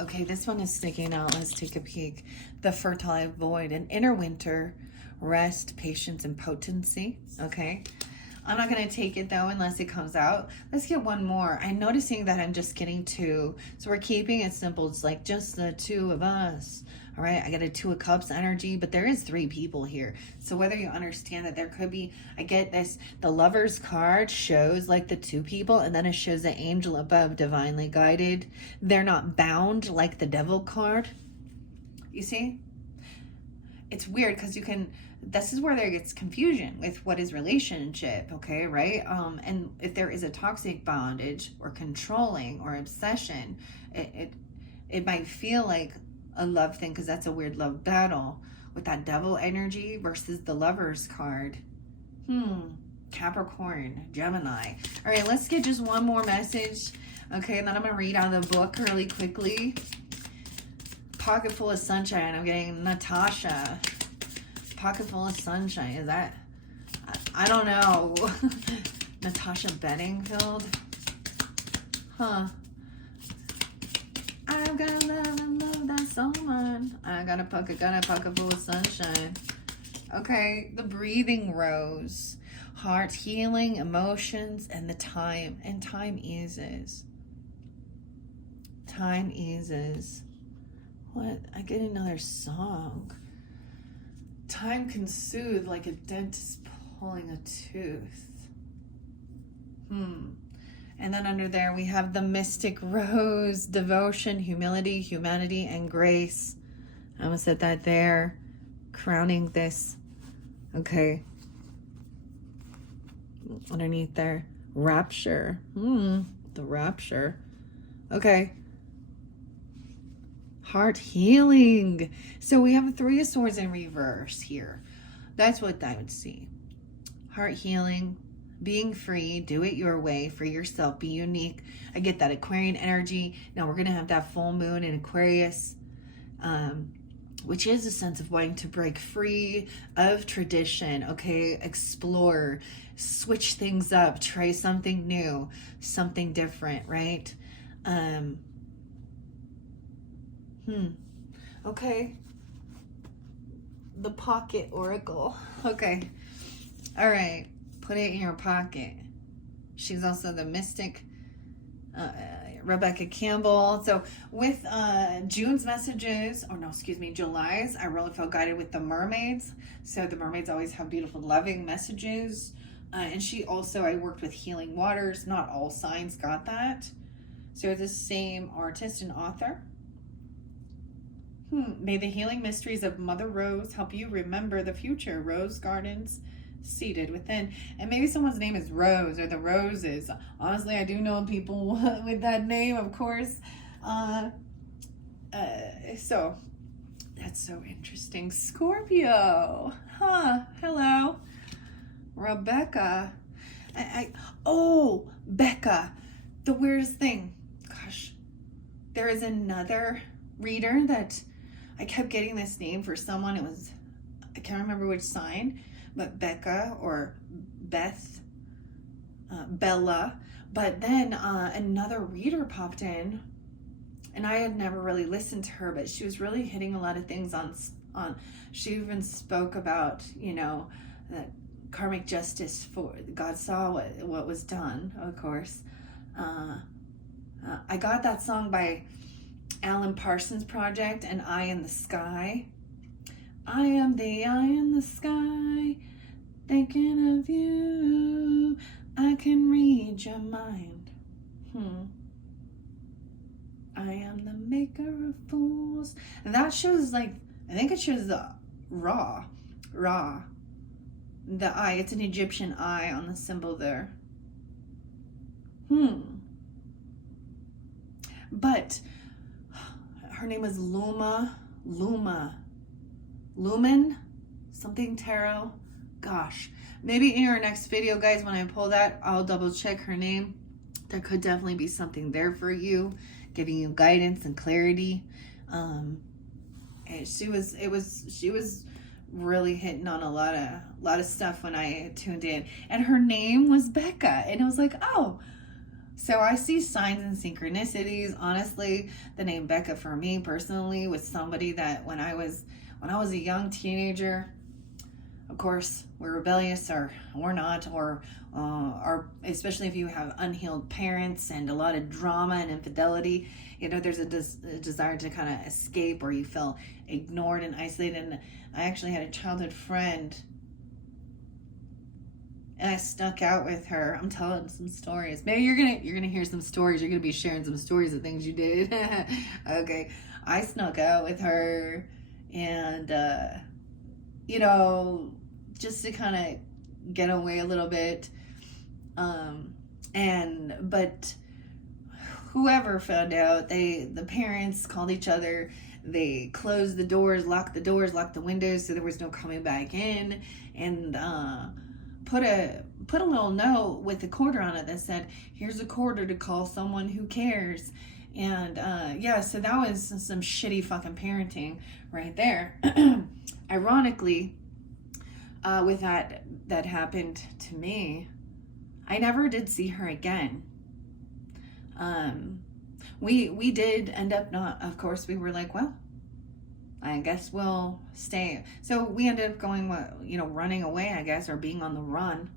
Okay, this one is sticking out. Let's take a peek. The Fertile Void, an inner winter, rest, patience, and potency. Okay. I'm not going to take it though unless it comes out. Let's get one more. I'm noticing that I'm just getting two. So we're keeping it simple. It's like just the two of us. All right. I got a Two of Cups energy, but there is three people here. So whether you understand that there could be, I get this, the Lover's card shows like the two people, and then it shows the angel above, divinely guided. They're not bound like the Devil card. You see? It's weird because you can, this is where there gets confusion with what is relationship, okay, right? And if there is a toxic bondage or controlling or obsession, it might feel like a love thing because that's a weird love battle with that Devil energy versus the Lover's card. Capricorn, Gemini. All right, let's get just one more message, okay, and then I'm gonna read out of the book really quickly. Pocket Full of Sunshine. I'm getting Natasha. Pocket Full of Sunshine. Is that? I don't know. Natasha Bedingfield. Huh. I've got love and love that's so much. I got a pocket full of sunshine. Okay. The Breathing Rose. Heart healing, emotions, and the time. And time eases. Time eases. What? I get another song. Time can soothe like a dentist pulling a tooth. And then under there we have the Mystic Rose, devotion, humility, humanity, and grace. I'm gonna set that there, crowning this. Okay. Underneath there, rapture. The rapture. Okay. Heart healing. So we have a Three of Swords in reverse here. That's what I would see. Heart healing, being free, do it your way, for yourself, be unique. I get that Aquarian energy. Now we're going to have that full moon in Aquarius, which is a sense of wanting to break free of tradition, okay? Explore, switch things up, try something new, something different, right? Okay. The Pocket Oracle. Okay. All right. Put it in your pocket. She's also the mystic, Rebecca Campbell. So with June's messages, or no, excuse me, July's, I really felt guided with the mermaids. So the mermaids always have beautiful, loving messages. And she also, I worked with Healing Waters. Not all signs got that. So the same artist and author. May the healing mysteries of Mother Rose help you remember the future. Rose gardens seated within. And maybe someone's name is Rose or the Roses. Honestly, I do know people with that name, of course. So that's so interesting. Scorpio. Hello. Rebecca. Becca. The weirdest thing. Gosh. There is another reader that I kept getting this name for someone. It was, I can't remember which sign, but Becca or Beth, Bella. But then another reader popped in, and I had never really listened to her, but she was really hitting a lot of things on. She even spoke about, that karmic justice, for God saw what was done, of course. I got that song by Alan Parsons Project, and Eye in the Sky. I am the eye in the sky, thinking of you. I can read your mind. I am the maker of fools. And that shows, like, I think it shows the Ra. The eye. It's an Egyptian eye on the symbol there. But her name is Luma. Lumen, something tarot. Gosh, maybe in our next video, guys, when I pull that, I'll double check her name. There could definitely be something there for you, giving you guidance and clarity. And she was really hitting on a lot of stuff when I tuned in. And her name was Becca, and I was like, oh. So I see signs and synchronicities. Honestly, the name Becca for me personally was somebody that when I was a young teenager, of course, we're rebellious or we're not, or especially if you have unhealed parents and a lot of drama and infidelity, there's a desire to kind of escape, or you feel ignored and isolated. And I actually had a childhood friend, and I snuck out with her. I'm telling some stories. Maybe you're gonna hear some stories. You're gonna be sharing some stories of things you did. Okay, I snuck out with her, and just to kind of get away a little bit. But whoever found out, the parents called each other. They closed the doors, locked the windows, so there was no coming back in, and put a little note with a quarter on it that said, "Here's a quarter to call someone who cares." And so that was some shitty fucking parenting right there. Ironically, with that happened to me, I never did see her again. We did end up not, of course, we were like, well, I guess we'll stay. So we ended up going, running away, I guess, or being on the run.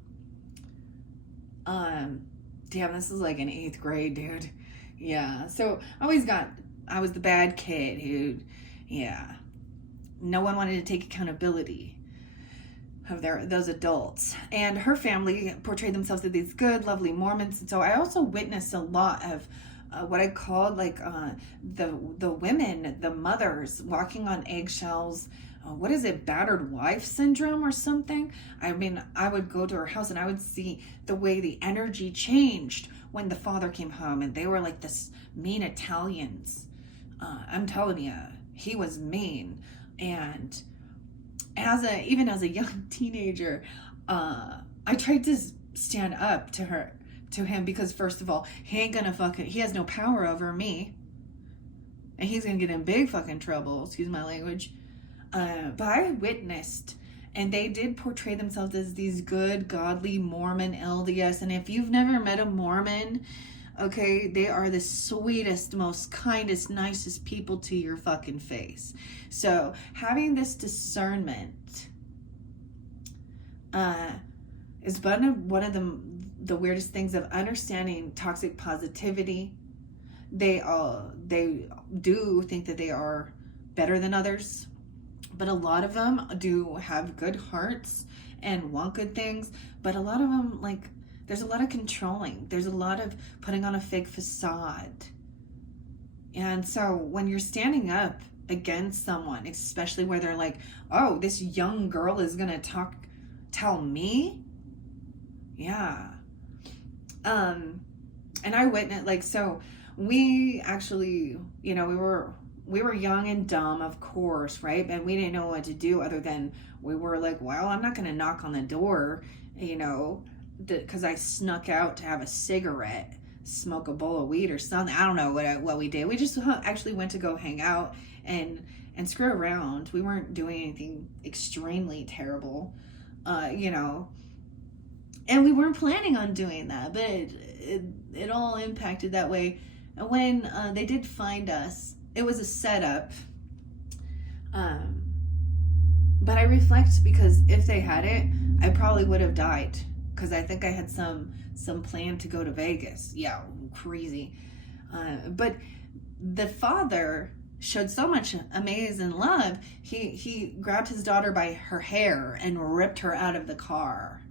Damn, this is like in 8th grade, dude. Yeah, so I was the bad kid who, no one wanted to take accountability of those adults. And her family portrayed themselves as these good, lovely Mormons. And so I also witnessed a lot of what I called the women, the mothers, walking on eggshells. What is it, battered wife syndrome or something? I mean, I would go to her house and I would see the way the energy changed when the father came home, and they were like this mean Italians. I'm telling you, he was mean. And even as a young teenager, I tried to stand up to him, because first of all, he has no power over me, and he's gonna get in big fucking trouble, excuse my language. But I witnessed, and they did portray themselves as these good, godly Mormon LDS. And if you've never met a Mormon, okay, they are the sweetest, most kindest, nicest people to your fucking face. So having this discernment is one of the weirdest things of understanding toxic positivity. They do think that they are better than others, but a lot of them do have good hearts and want good things. But a lot of them, there's a lot of controlling. There's a lot of putting on a fake facade. And so when you're standing up against someone, especially where they're like, oh, this young girl is gonna tell me? Yeah. And I witnessed, so we actually, we were young and dumb, of course, right? And we didn't know what to do other than we were like, well, I'm not going to knock on the door, because I snuck out to have a cigarette, smoke a bowl of weed or something. I don't know what we did. We just actually went to go hang out and screw around. We weren't doing anything extremely terrible, and we weren't planning on doing that, but it all impacted that way. And when they did find us, it was a setup. But I reflect, because if they had it, I probably would have died, because I think I had some plan to go to Vegas. Yeah, crazy. But the father showed so much amazing love. He grabbed his daughter by her hair and ripped her out of the car.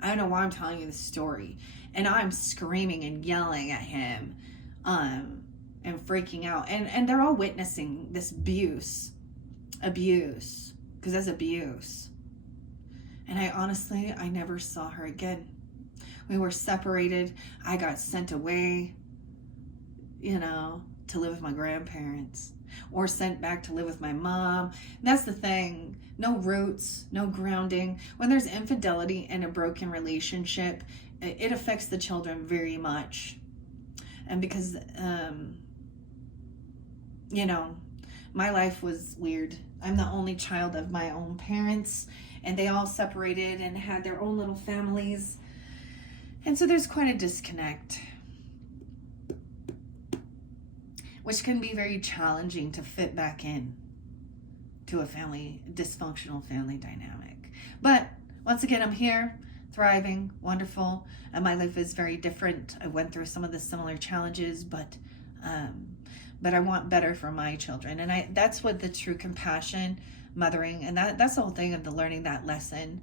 I don't know why I'm telling you this story. And I'm screaming and yelling at him, and freaking out. And they're all witnessing this abuse, because that's abuse. And I never saw her again. We were separated. I got sent away, to live with my grandparents. or sent back to live with my mom. That's the thing. No roots, no grounding. When there's infidelity in a broken relationship, it affects the children very much. And because, you know, my life was weird. I'm the only child of my own parents, and they all separated and had their own little families. And so there's quite a disconnect, which can be very challenging to fit back in to a dysfunctional family dynamic. But once again, I'm here, thriving, wonderful, and my life is very different. I went through some of the similar challenges, but I want better for my children. And that's what the true compassion, mothering, and that's the whole thing of the learning that lesson.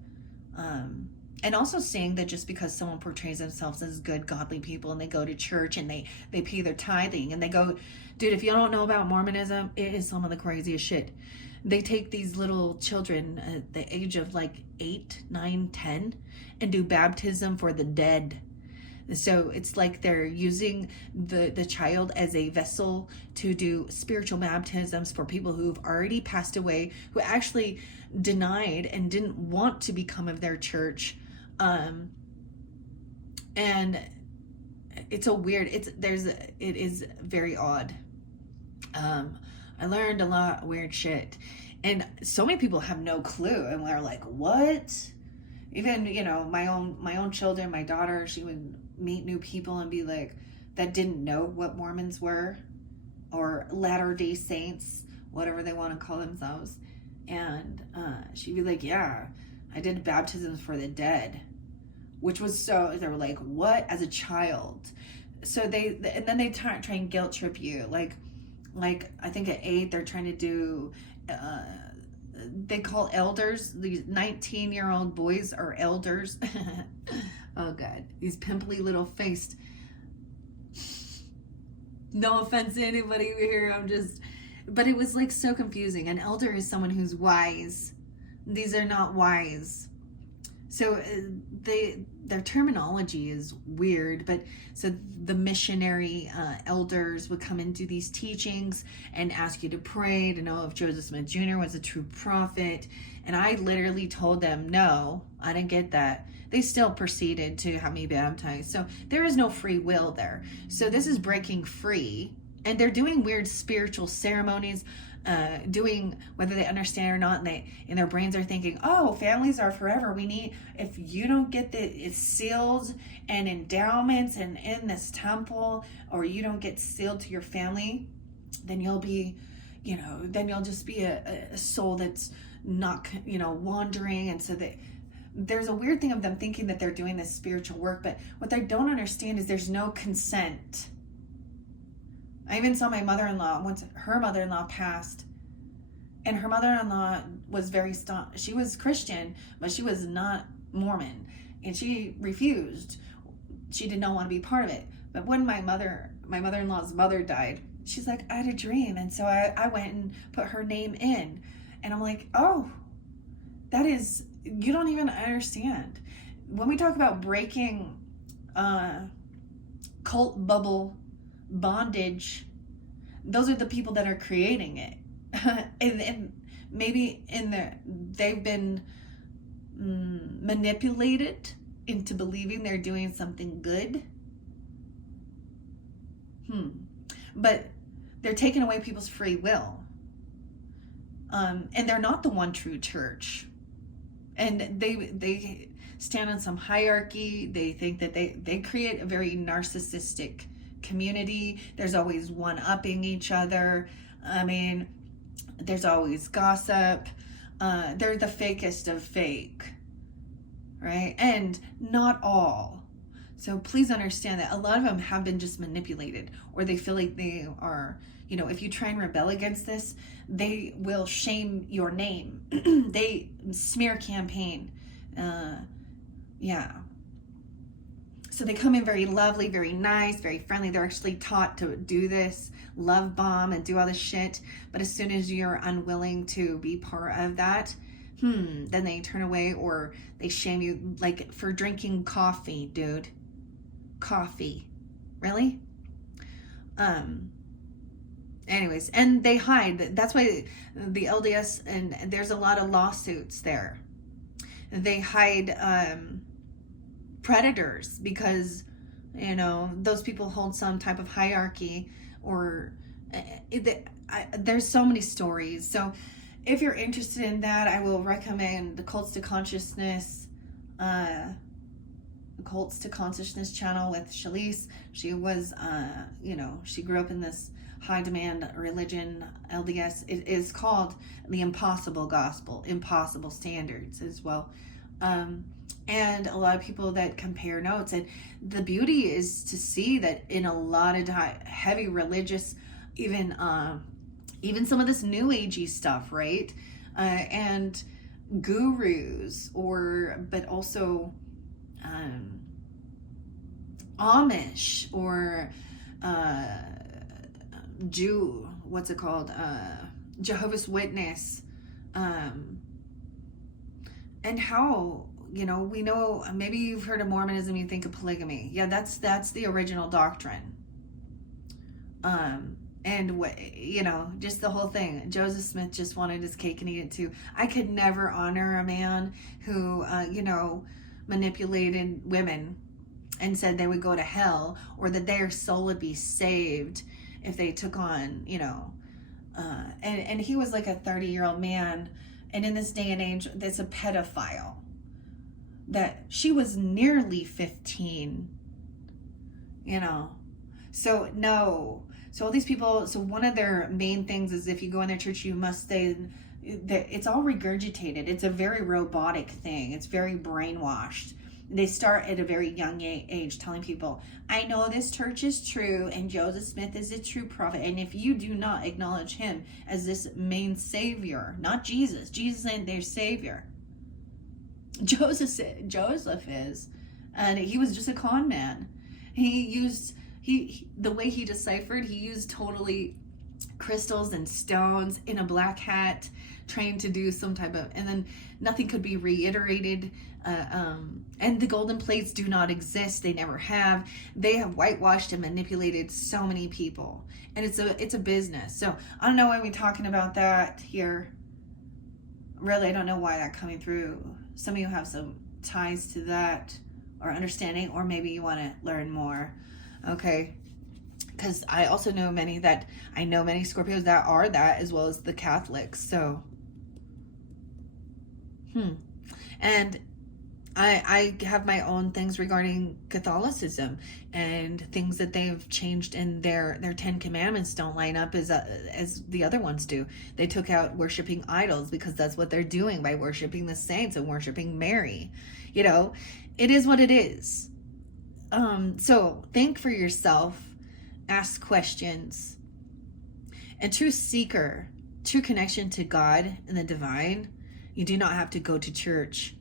And also seeing that just because someone portrays themselves as good, godly people, and they go to church and they pay their tithing and they go, dude, if you don't know about Mormonism, it is some of the craziest shit. They take these little children at the age of like 8, 9, 10 and do baptism for the dead. So it's like they're using the child as a vessel to do spiritual baptisms for people who've already passed away, who actually denied and didn't want to become of their church. And it's it is very odd. I learned a lot of weird shit, and so many people have no clue, and they're like, what? Even, you know, my own children, my daughter, she would meet new people and be like, that didn't know what Mormons were, or Latter-day Saints, whatever they want to call themselves. And she'd be like, yeah, I did baptisms for the dead, which was they were like, what, as a child? So and then they try and guilt trip you. Like I think at 8, they're trying to do, they call elders, these 19-year-old boys are elders. Oh God, these pimply little faced, no offense to anybody here, but it was like so confusing. An elder is someone who's wise. These are not wise. So their terminology is weird, but so the missionary elders would come and do these teachings and ask you to pray to know if Joseph Smith Jr. was a true prophet. And I literally told them, no, I didn't get that. They still proceeded to have me baptized. So there is no free will there. So this is breaking free. And they're doing weird spiritual ceremonies, doing, whether they understand or not, and they in their brains are thinking, oh, families are forever. If you don't get it's sealed and endowments and in this temple, or you don't get sealed to your family, then you'll be, then you'll just be a soul that's not, wandering. And so there's a weird thing of them thinking that they're doing this spiritual work, but what they don't understand is there's no consent. I even saw my mother-in-law, once her mother-in-law passed, and her mother-in-law was very staunch. She was Christian, but she was not Mormon, and she refused. She did not want to be part of it. But when my mother-in-law's mother died, she's like, I had a dream, and so I went and put her name in, and I'm like, oh, you don't even understand. When we talk about breaking cult bubble bondage, those are the people that are creating it. and maybe they've been manipulated into believing they're doing something good. But they're taking away people's free will. And they're not the one true church. And they stand on some hierarchy. They think that they create a very narcissistic community. There's always one-upping each other. I mean, there's always gossip. They're the fakest of fake, right? And not all. So please understand that a lot of them have been just manipulated, or they feel like they are, if you try and rebel against this, they will shame your name. They smear campaign. Yeah. So they come in very lovely, very nice, very friendly. They're actually taught to do this, love bomb and do all this shit. But as soon as you're unwilling to be part of that, then they turn away, or they shame you, like for drinking coffee, dude. Coffee. Really? Anyways, and they hide. That's why the LDS, and there's a lot of lawsuits there. They hide predators because, those people hold some type of hierarchy, or there's so many stories. So if you're interested in that, I will recommend the Cults to Consciousness channel with Shalise. She was, she grew up in this high demand religion, LDS. It is called the Impossible Gospel, Impossible Standards as well. And a lot of people that compare notes, and the beauty is to see that in a lot of heavy religious, even some of this new agey stuff, right? And gurus, but also Amish, or Jehovah's Witness, and how, we know, maybe you've heard of Mormonism, you think of polygamy. Yeah, that's the original doctrine. And what, just the whole thing. Joseph Smith just wanted his cake and eat it too. I could never honor a man who, manipulated women and said they would go to hell, or that their soul would be saved if they took on, and he was like a 30-year-old man. And in this day and age, that's a pedophile. That she was nearly 15, So no. So all these people, so one of their main things is if you go in their church, you must stay. It's all regurgitated. It's a very robotic thing. It's very brainwashed. They start at a very young age telling people, I know this church is true and Joseph Smith is a true prophet. And if you do not acknowledge him as this main savior, not Jesus ain't their savior. Joseph is, and he was just a con man. The way he deciphered, he used totally crystals and stones in a black hat, trained to do some type of, and then nothing could be reiterated. And the golden plates do not exist. They never have. They have whitewashed and manipulated so many people, and it's a business. So I don't know why we're talking about that here. Really, I don't know why that's coming through. Some of you have some ties to that or understanding, or maybe you want to learn more. Okay. Because I also know many Scorpios that are that, as well as the Catholics. So, and I have my own things regarding Catholicism, and things that they've changed in their 10 commandments don't line up as the other ones do. They took out worshiping idols, because that's what they're doing by worshiping the saints and worshiping Mary. It is what it is. So think for yourself, ask questions. A true seeker, true connection to God and the divine, you do not have to go to church.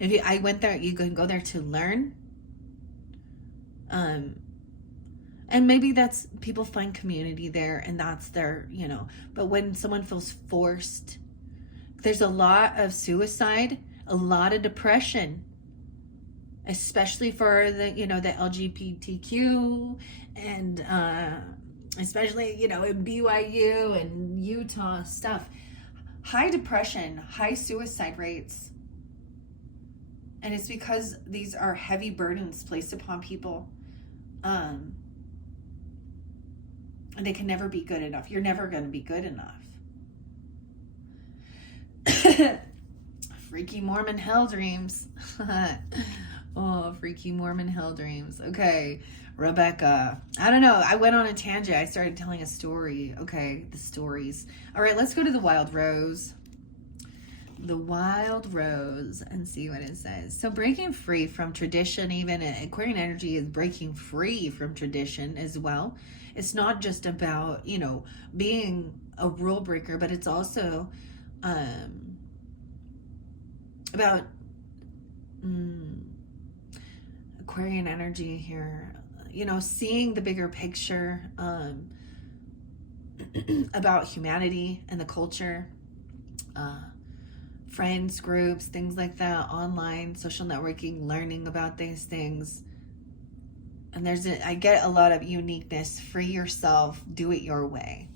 I went there, you can go there to learn. And maybe that's, people find community there, and that's their, but when someone feels forced, there's a lot of suicide, a lot of depression, especially for the, the LGBTQ, and especially, in BYU and Utah stuff. High depression, high suicide rates. And it's because these are heavy burdens placed upon people. And they can never be good enough. You're never going to be good enough. Freaky Mormon hell dreams. Oh, freaky Mormon hell dreams. Okay, Rebecca. I don't know. I went on a tangent. I started telling a story. Okay, the stories. All right, let's go to the Wild Rose. The Wild Rose, and see what it says. So breaking free from tradition, even Aquarian energy is breaking free from tradition as well. It's not just about, being a rule breaker, but it's also about Aquarian energy here, seeing the bigger picture about humanity and the culture, friends, groups, things like that, online, social networking, learning about these things. And I get a lot of uniqueness. Free yourself, do it your way.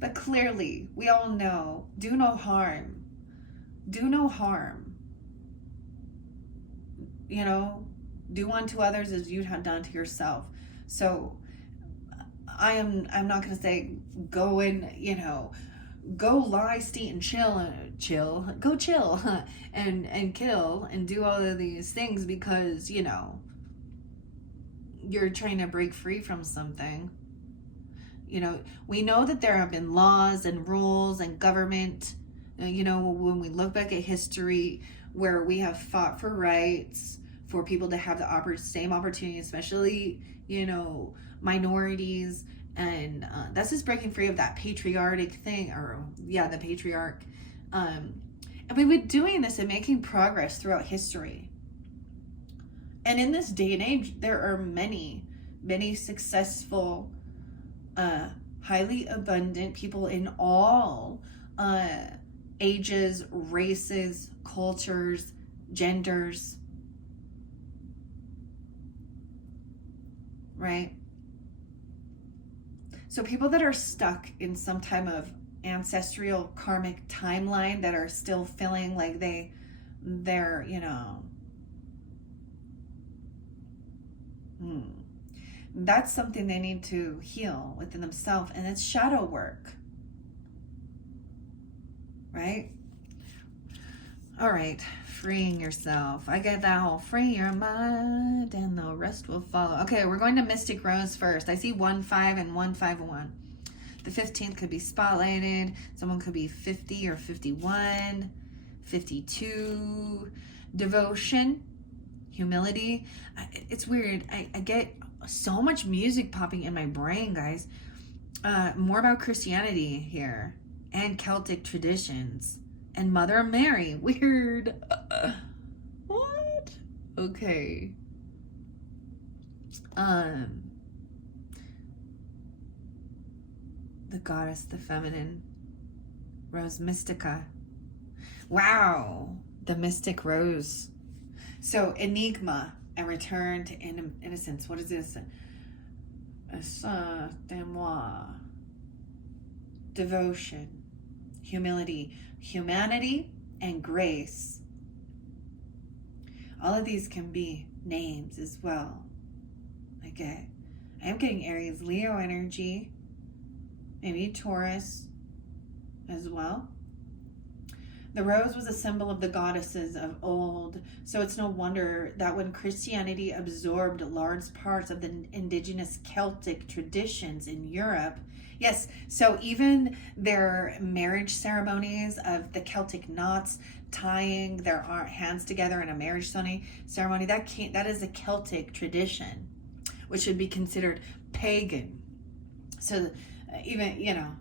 But clearly, we all know, do no harm. Do no harm. You know, do unto others as you'd have done to yourself. So I'm not going to say go and, go lie, steal, and chill, go chill and kill and do all of these things because, you're trying to break free from something. We know that there have been laws and rules and government, when we look back at history where we have fought for rights, for people to have the same opportunity, especially, minorities. And that's just breaking free of that patriarchic thing, the patriarch. And we've been doing this and making progress throughout history. And in this day and age, there are many, many successful, highly abundant people in all ages, races, cultures, genders. Right? So people that are stuck in some type of ancestral karmic timeline that are still feeling like they're, that's something they need to heal within themselves, and it's shadow work. Right? All right, freeing yourself. I get that whole free your mind and the rest will follow. Okay, we're going to Mystic Rose first. I see 1-5 and 1-5-1. The 15th could be spotlighted. Someone could be 50 or 51, 52. Devotion, humility. It's weird. I get so much music popping in my brain, guys. More about Christianity here and Celtic traditions. And Mother Mary. Weird. What? Okay. The goddess, the feminine. Rose Mystica. Wow. The mystic rose. So, enigma and return to innocence. What is this? Devotion. Humility. Humanity and grace. All of these can be names as well. I am getting Aries, Leo energy, maybe Taurus as well. The rose was a symbol of the goddesses of old, so it's no wonder that when Christianity absorbed large parts of the indigenous Celtic traditions in Europe, yes, so even their marriage ceremonies of the Celtic knots, tying their hands together in a marriage ceremony, that is a Celtic tradition, which should be considered pagan. So even,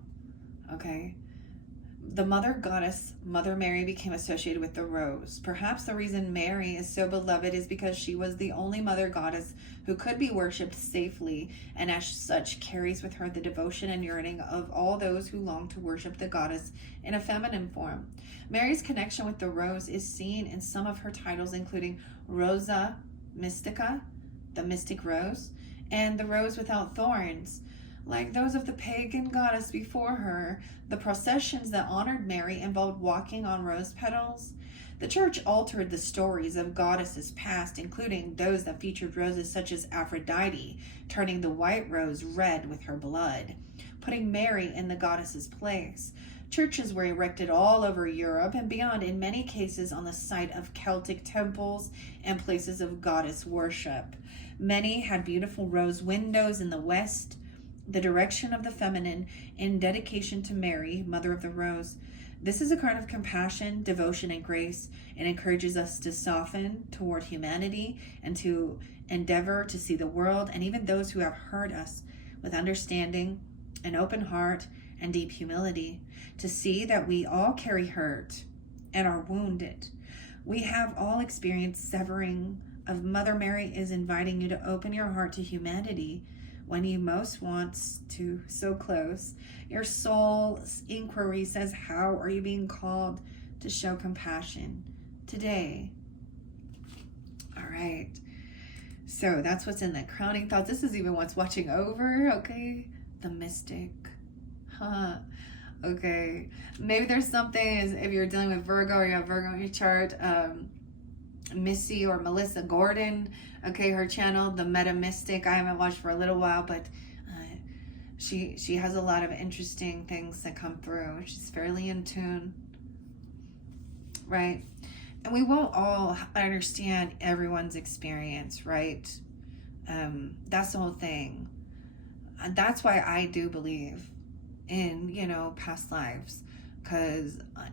okay. The mother goddess, Mother Mary, became associated with the rose. Perhaps the reason Mary is so beloved is because she was the only mother goddess who could be worshipped safely, and as such carries with her the devotion and yearning of all those who long to worship the goddess in a feminine form. Mary's connection with the rose is seen in some of her titles, including Rosa Mystica, the mystic rose, and the rose without thorns. Like those of the pagan goddess before her, the processions that honored Mary involved walking on rose petals. The church altered the stories of goddesses past, including those that featured roses such as Aphrodite, turning the white rose red with her blood, putting Mary in the goddess's place. Churches were erected all over Europe and beyond, in many cases on the site of Celtic temples and places of goddess worship. Many had beautiful rose windows in the west, the direction of the feminine, in dedication to Mary, Mother of the Rose. This is a kind of compassion, devotion, and grace. It encourages us to soften toward humanity and to endeavor to see the world and even those who have hurt us with understanding, an open heart, and deep humility, to see that we all carry hurt and are wounded. We have all experienced severing of Mother Mary is inviting you to open your heart to humanity when you most want to, so close. Your soul's inquiry says, how are you being called to show compassion today? All right. So that's what's in the crowning thoughts. This is even what's watching over, okay? The mystic. Huh. Okay. Maybe there's something, is if you're dealing with Virgo or you have Virgo in your chart, Missy or Melissa Gordon, okay, her channel, The Meta Mystic. I haven't watched for a little while, but she has a lot of interesting things that come through. She's fairly in tune, right? And we won't all understand everyone's experience, right? That's the whole thing. And that's why I do believe in, you know, past lives,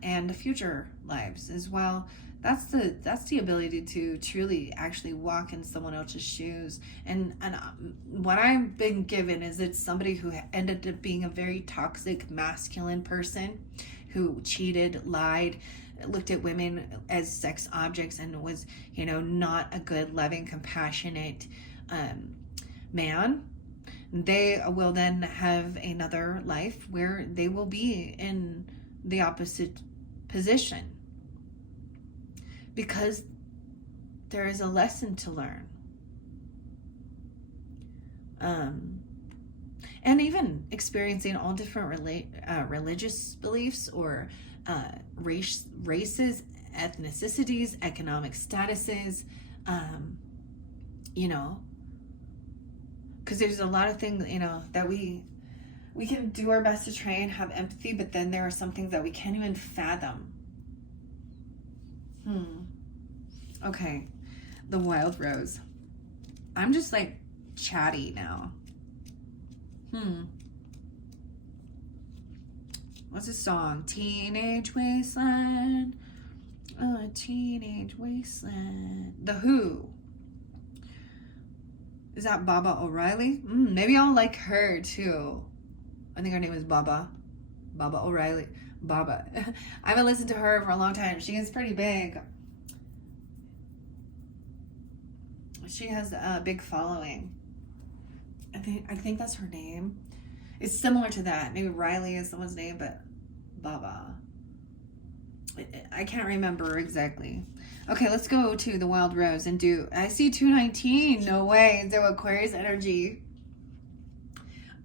and future lives as well. That's the ability to truly actually walk in someone else's shoes. And what I've been given is it's somebody who ended up being a very toxic masculine person who cheated, lied, looked at women as sex objects, and was, you know, not a good, loving, compassionate man. They will then have another life where they will be in the opposite position, because there is a lesson to learn. And even experiencing all different religious beliefs or races, ethnicities, economic statuses, you know, because there's a lot of things, you know, that we can do our best to try and have empathy, but then there are some things that we can't even fathom. Okay, the wild rose. I'm just like chatty now. What's this song? Teenage Wasteland. Oh, Teenage Wasteland. The Who. Is that Baba O'Reilly? Maybe I'll like her too. I think her name is Baba O'Reilly. Baba. I haven't listened to her for a long time. She is pretty big. She has a big following. I think that's her name. It's similar to that. Maybe Riley is someone's name, but Baba. I can't remember exactly. Okay, let's go to the Wild Rose and do... I see 219. No way. So Aquarius energy.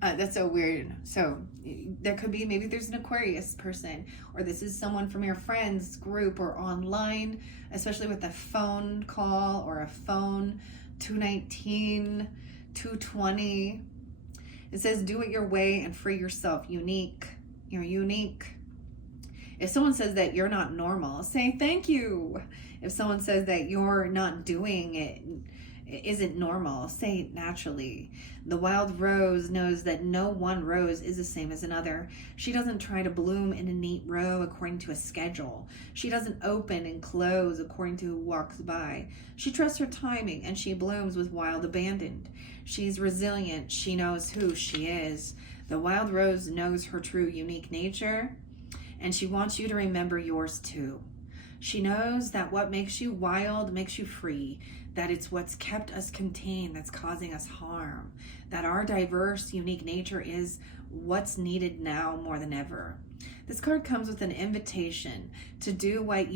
That's so weird. So there could be, maybe there's an Aquarius person, or this is someone from your friends group or online, especially with a phone call or a phone. 219, 220. It says, do it your way and free yourself. Unique. You're unique. If someone says that you're not normal, say thank you. If someone says that you're not doing it isn't normal, say it naturally. The wild rose knows that no one rose is the same as another. She doesn't try to bloom in a neat row according to a schedule. She doesn't open and close according to who walks by. She trusts her timing, and she blooms with wild abandon. She's resilient. She knows who she is. The wild rose knows her true unique nature, and she wants you to remember yours too. She knows that what makes you wild makes you free, that it's what's kept us contained that's causing us harm, that our diverse, unique nature is what's needed now more than ever. This card comes with an invitation to do what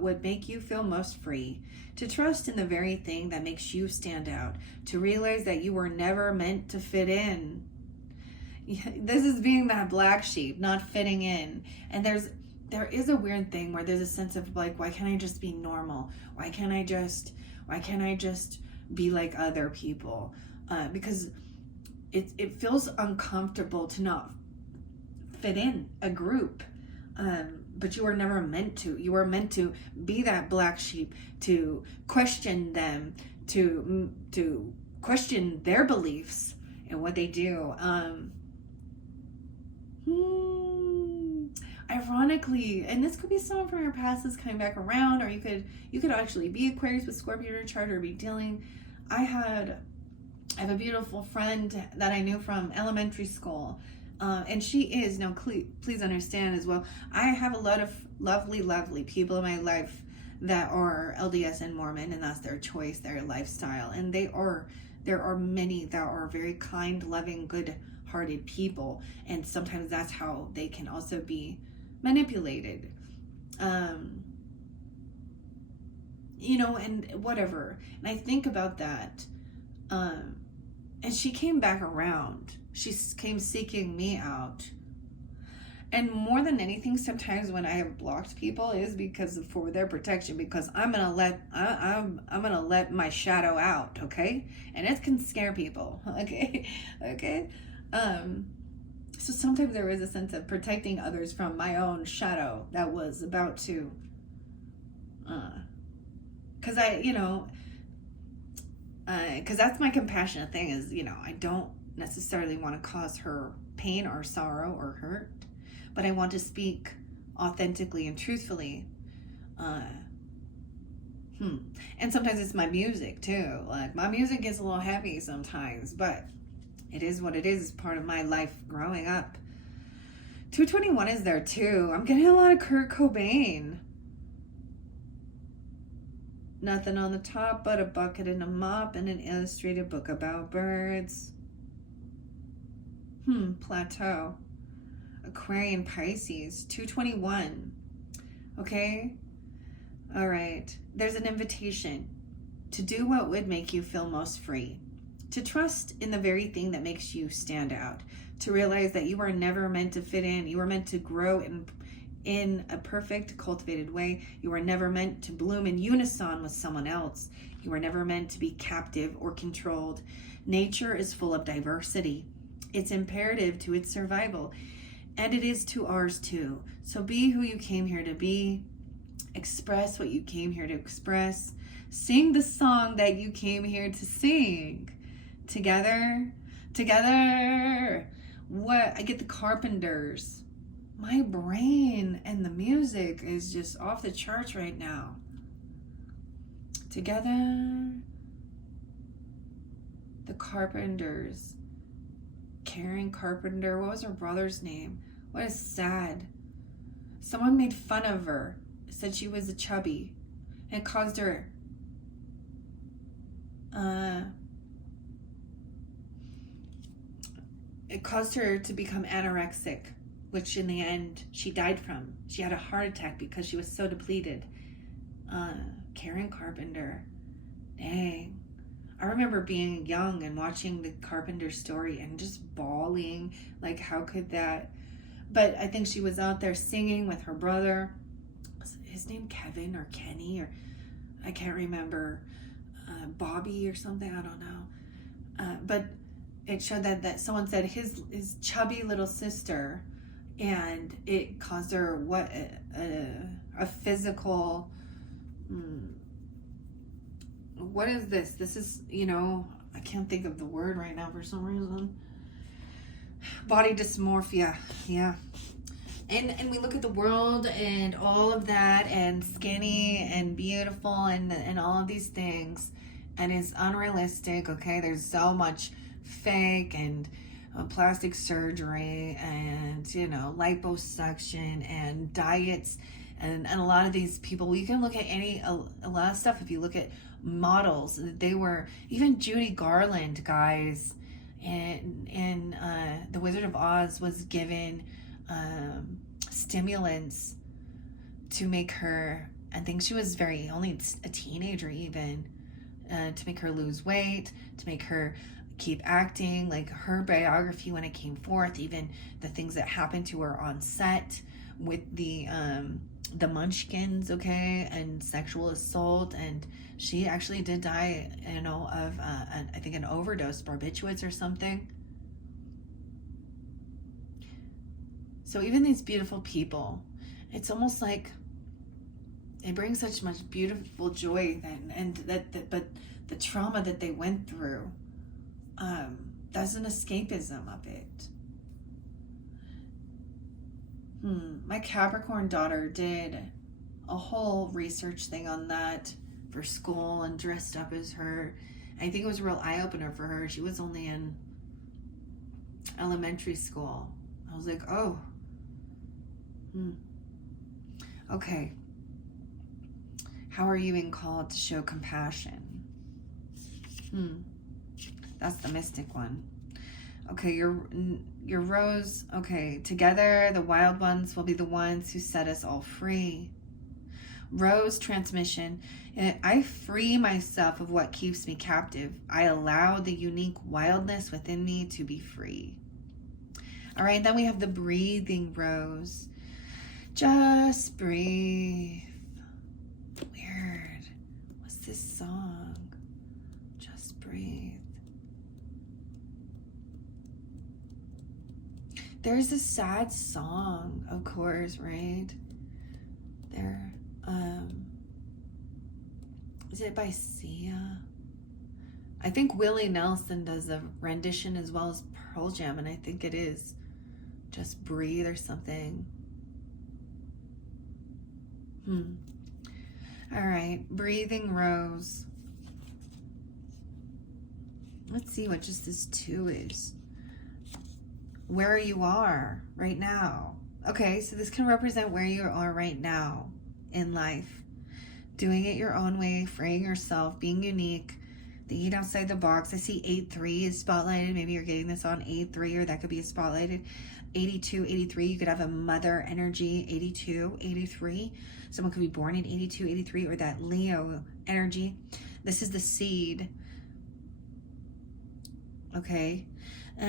would make you feel most free, to trust in the very thing that makes you stand out, to realize that you were never meant to fit in. This is being that black sheep, not fitting in. And there is a weird thing where there's a sense of like, why can't I just be normal? Why can't I just be like other people? Because it feels uncomfortable to not fit in a group. But you were never meant to. You were meant to be that black sheep, to question them, to question their beliefs and what they do. Ironically, and this could be someone from your past that's coming back around, or you could actually be Aquarius with Scorpio in your chart, or be dealing. I have a beautiful friend that I knew from elementary school, and she is now. Please understand as well. I have a lot of lovely people in my life that are LDS and Mormon, and that's their choice, their lifestyle, and there are many that are very kind, loving, good-hearted people, and sometimes that's how they can also be manipulated. you know, and whatever. And I think about that. And she came back around. She came seeking me out. And more than anything, sometimes when I have blocked people is because for their protection, because I'm gonna let my shadow out, okay? And it can scare people, okay? Okay. So sometimes there is a sense of protecting others from my own shadow that was about to, because because that's my compassionate thing is, I don't necessarily want to cause her pain or sorrow or hurt, but I want to speak authentically and truthfully. And sometimes it's my music too. Like my music gets a little heavy sometimes, but it is what it is. It's part of my life growing up. 221 is there too. I'm getting a lot of Kurt Cobain. Nothing on the top but a bucket and a mop and an illustrated book about birds. Plateau. Aquarian Pisces. 221. Okay? All right. There's an invitation to do what would make you feel most free. To trust in the very thing that makes you stand out. To realize that you were never meant to fit in. You were meant to grow in a perfect, cultivated way. You were never meant to bloom in unison with someone else. You were never meant to be captive or controlled. Nature is full of diversity. It's imperative to its survival, and it is to ours too. So be who you came here to be. Express what you came here to express. Sing the song that you came here to sing. Together. What? I get the Carpenters. My brain and the music is just off the charts right now. Together. The Carpenters. Karen Carpenter. What was her brother's name? What is sad. Someone made fun of her. Said she was a chubby. And it caused her to become anorexic, which in the end she died from. She had a heart attack because she was so depleted. Karen Carpenter. Dang. I remember being young and watching the Carpenter story and just bawling. Like, how could that? But I think she was out there singing with her brother. Was his name Kevin or Kenny? Or I can't remember. Bobby or something. I don't know. But it showed that someone said his chubby little sister, and it caused her a physical. What is this? This is, I can't think of the word right now for some reason. Body dysmorphia. Yeah. And we look at the world and all of that and skinny and beautiful and all of these things, and it's unrealistic. Okay, there's so much fake and plastic surgery and liposuction and diets and a lot of these people. We can look at a lot of stuff. If you look at models, they were even Judy Garland, guys, and the Wizard of Oz was given stimulants to make her, I think she was only a teenager even, to make her lose weight, to make her keep acting. Like her biography when it came forth, even the things that happened to her on set with the Munchkins, okay, and sexual assault, and she actually did die, of I think an overdose, barbiturates or something. So even these beautiful people, it's almost like they bring such much beautiful joy, but the trauma that they went through, that's an escapism of it. My Capricorn daughter did a whole research thing on that for school and dressed up as her. I think it was a real eye-opener for her. She was only in elementary school. I was like, oh. Okay. How are you being called to show compassion? That's the mystic one. Okay, your rose. Okay, together the wild ones will be the ones who set us all free. Rose transmission. I free myself of what keeps me captive. I allow the unique wildness within me to be free. All right, then we have the breathing rose. Just breathe. Weird. What's this song? Just breathe. There's a sad song, of course, right? There. Is it by Sia? I think Willie Nelson does a rendition as well as Pearl Jam, and I think it is Just Breathe or something. All right, breathing rose. Let's see what just this 2 is. Where you are right now. Okay, so this can represent where you are right now in life. Doing it your own way, freeing yourself, being unique, thinking outside the box. I see 8-3 is spotlighted. Maybe you're getting this on 8-3, or that could be a spotlighted. 82, 83, you could have a mother energy, 82, 83. Someone could be born in 82, 83, or that Leo energy. This is the seed. Okay.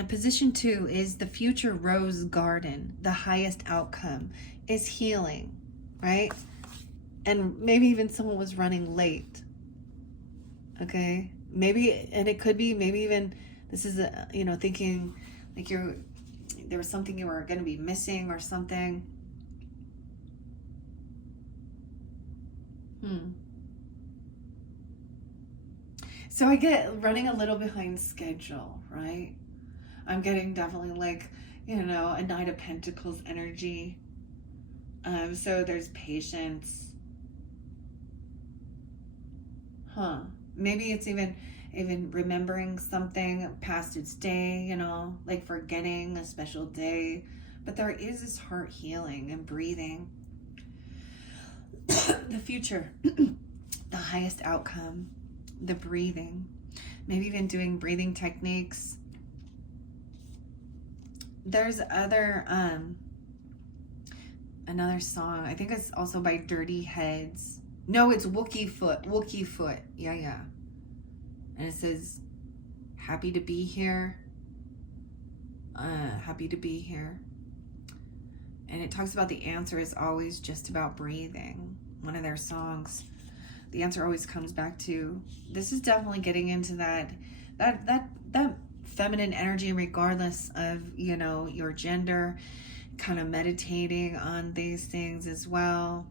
Position 2 is the future rose garden. The highest outcome is healing, right? And maybe even someone was running late. Okay. Maybe, and it could be, maybe even this is thinking like there was something you were going to be missing or something. So I get running a little behind schedule, right? I'm getting definitely like, a Knight of Pentacles energy. So there's patience. Maybe it's even remembering something past its day, like forgetting a special day. But there is this heart healing and breathing. The future, the highest outcome, the breathing. Maybe even doing breathing techniques. There's another song. I think it's also by Dirty Heads. No, it's Wookie Foot. Yeah. And it says, happy to be here. Happy to be here. And it talks about the answer is always just about breathing. One of their songs. The answer always comes back to, this is definitely getting into that feminine energy, regardless of, your gender, kind of meditating on these things as well.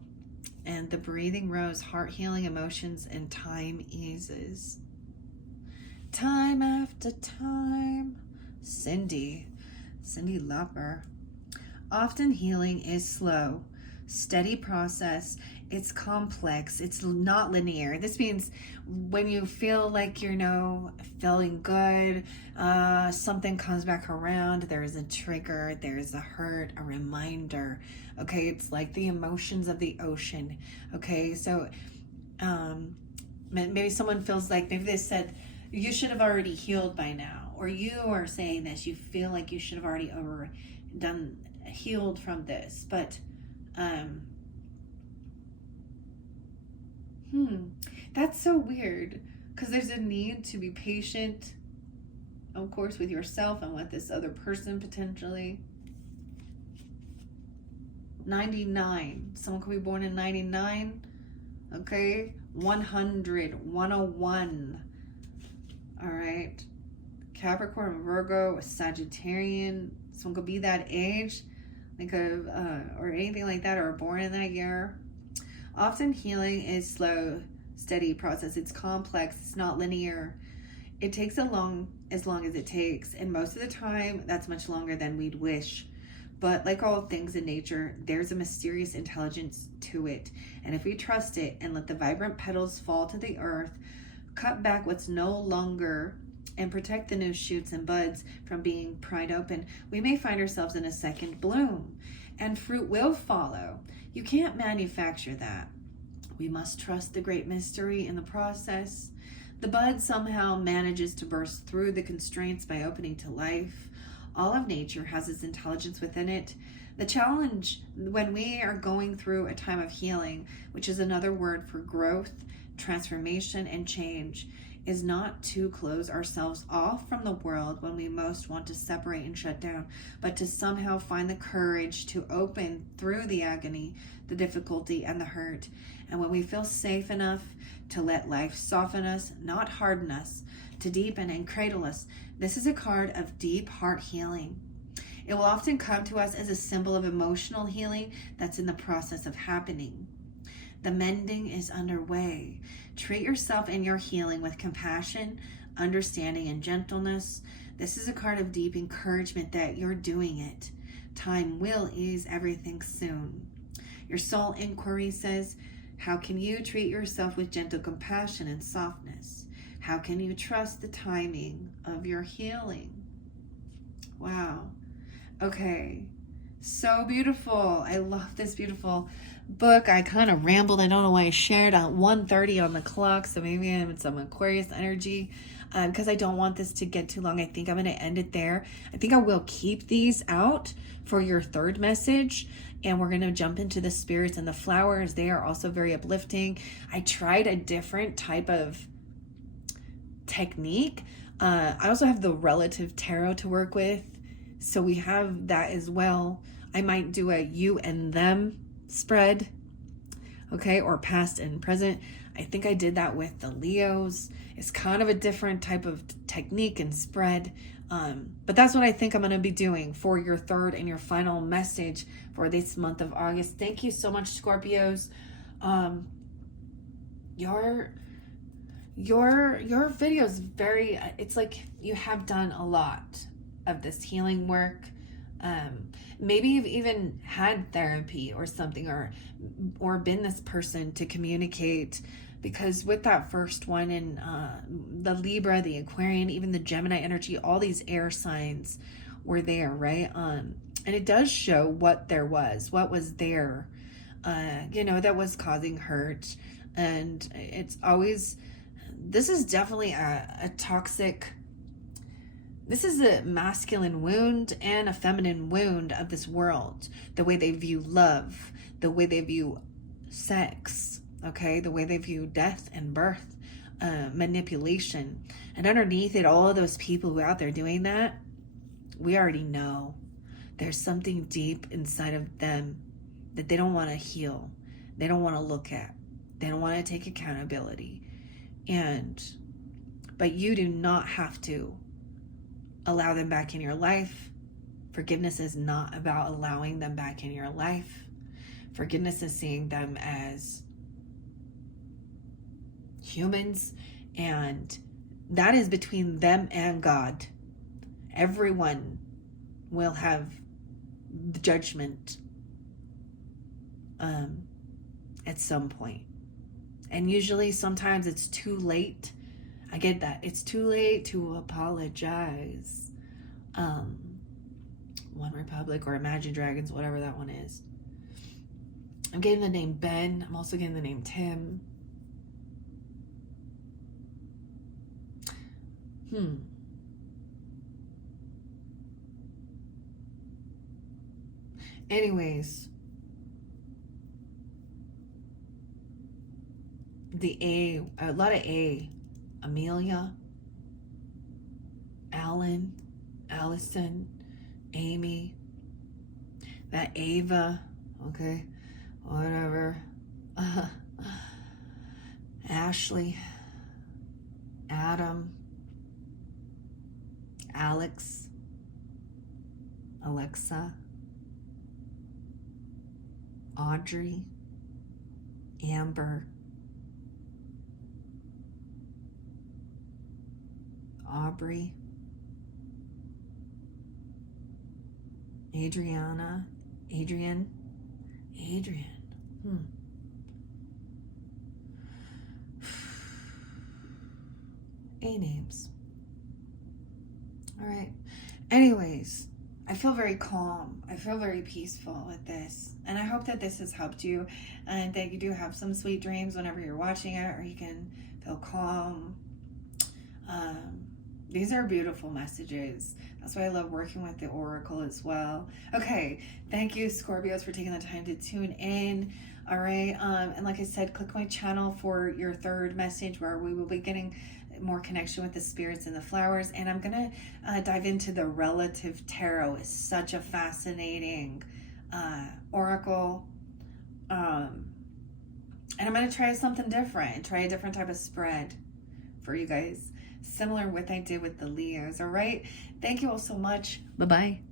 And the breathing rose, heart healing emotions, and time eases. Time after time. Cindy Lauper. Often healing is slow, steady process. It's complex. It's not linear. This means when you feel like you're feeling good, something comes back around. There's a trigger. There's a hurt, a reminder. Okay, it's like the emotions of the ocean. Okay, so maybe someone feels like, maybe they said, you should have already healed by now. Or you are saying this, you feel like you should have already healed from this. But that's so weird, because there's a need to be patient, of course, with yourself and with this other person potentially. 99. Someone could be born in 99. Okay. 100. 101. All right. Capricorn, Virgo, Sagittarian. Someone could be that age, like or anything like that, or born in that year. Often healing is slow, steady process. It's complex. It's not linear. It takes as long as it takes. And most of the time, that's much longer than we'd wish. But like all things in nature, there's a mysterious intelligence to it. And if we trust it and let the vibrant petals fall to the earth, cut back what's no longer, and protect the new shoots and buds from being pried open, we may find ourselves in a second bloom. And fruit will follow. You can't manufacture that. We must trust the great mystery in the process. The bud somehow manages to burst through the constraints by opening to life. All of nature has its intelligence within it. The challenge when we are going through a time of healing, which is another word for growth, transformation, and change, is not to close ourselves off from the world when we most want to separate and shut down, but to somehow find the courage to open through the agony, the difficulty, and the hurt. And when we feel safe enough to let life soften us, not harden us, to deepen and cradle us, this is a card of deep heart healing. It will often come to us as a symbol of emotional healing that's in the process of happening. The mending is underway. Treat yourself in your healing with compassion, understanding, and gentleness. This is a card of deep encouragement that you're doing it. Time will ease everything soon. Your soul inquiry says, how can you treat yourself with gentle compassion and softness? How can you trust the timing of your healing? Wow. Okay. So beautiful. I love this beautiful book. I kind of rambled. I don't know why I shared at 1:30 on the clock, so maybe I'm in some Aquarius energy because I don't want this to get too long. I think I'm going to end it there. I think I will keep these out for your third message, and we're going to jump into the spirits and the flowers. They are also very uplifting. I tried a different type of technique. I also have the relative tarot to work with, so we have that as well. I might do a you and them spread, okay, or past and present. I think I did that with the Leos. It's kind of a different type of technique and spread, but that's what I think I'm going to be doing for your third and your final message for this month of August. Thank you so much, Scorpios. Your video is very, it's like you have done a lot of this healing work. Maybe you've even had therapy or something, or been this person to communicate, because with that first one in the Libra, the Aquarian, even the Gemini energy, all these air signs were there, right? And it does show what was there, that was causing hurt. And it's always, this is definitely a toxic, this is a masculine wound and a feminine wound of this world. The way they view love, the way they view sex, okay? The way they view death and birth, manipulation. And underneath it, all of those people who are out there doing that, we already know there's something deep inside of them that they don't want to heal. They don't want to look at. They don't want to take accountability. But you do not have to allow them back in your life. Forgiveness is not about allowing them back in your life. Forgiveness is seeing them as humans, and that is between them and God. Everyone will have the judgment at some point. And usually, sometimes it's too late. I get that. It's too late to apologize. One Republic or Imagine Dragons, whatever that one is. I'm getting the name Ben. I'm also getting the name Tim. Anyways. A lot of A. Amelia, Alan, Allison, Amy, that Ava, okay, whatever, Ashley, Adam, Alex, Alexa, Audrey, Amber, Aubrey, Adrian. A names. All right. Anyways, I feel very calm. I feel very peaceful with this. And I hope that this has helped you, and that you do have some sweet dreams whenever you're watching it, or you can feel calm. These are beautiful messages. That's why I love working with the Oracle as well. Okay, thank you, Scorpios, for taking the time to tune in. All right, and like I said, click my channel for your third message where we will be getting more connection with the spirits and the flowers. And I'm going to dive into the Relative Tarot. It's such a fascinating oracle. And I'm going to try something different, try a different type of spread for you guys. Similar to what I did with the Leos, all right? Thank you all so much. Bye-bye.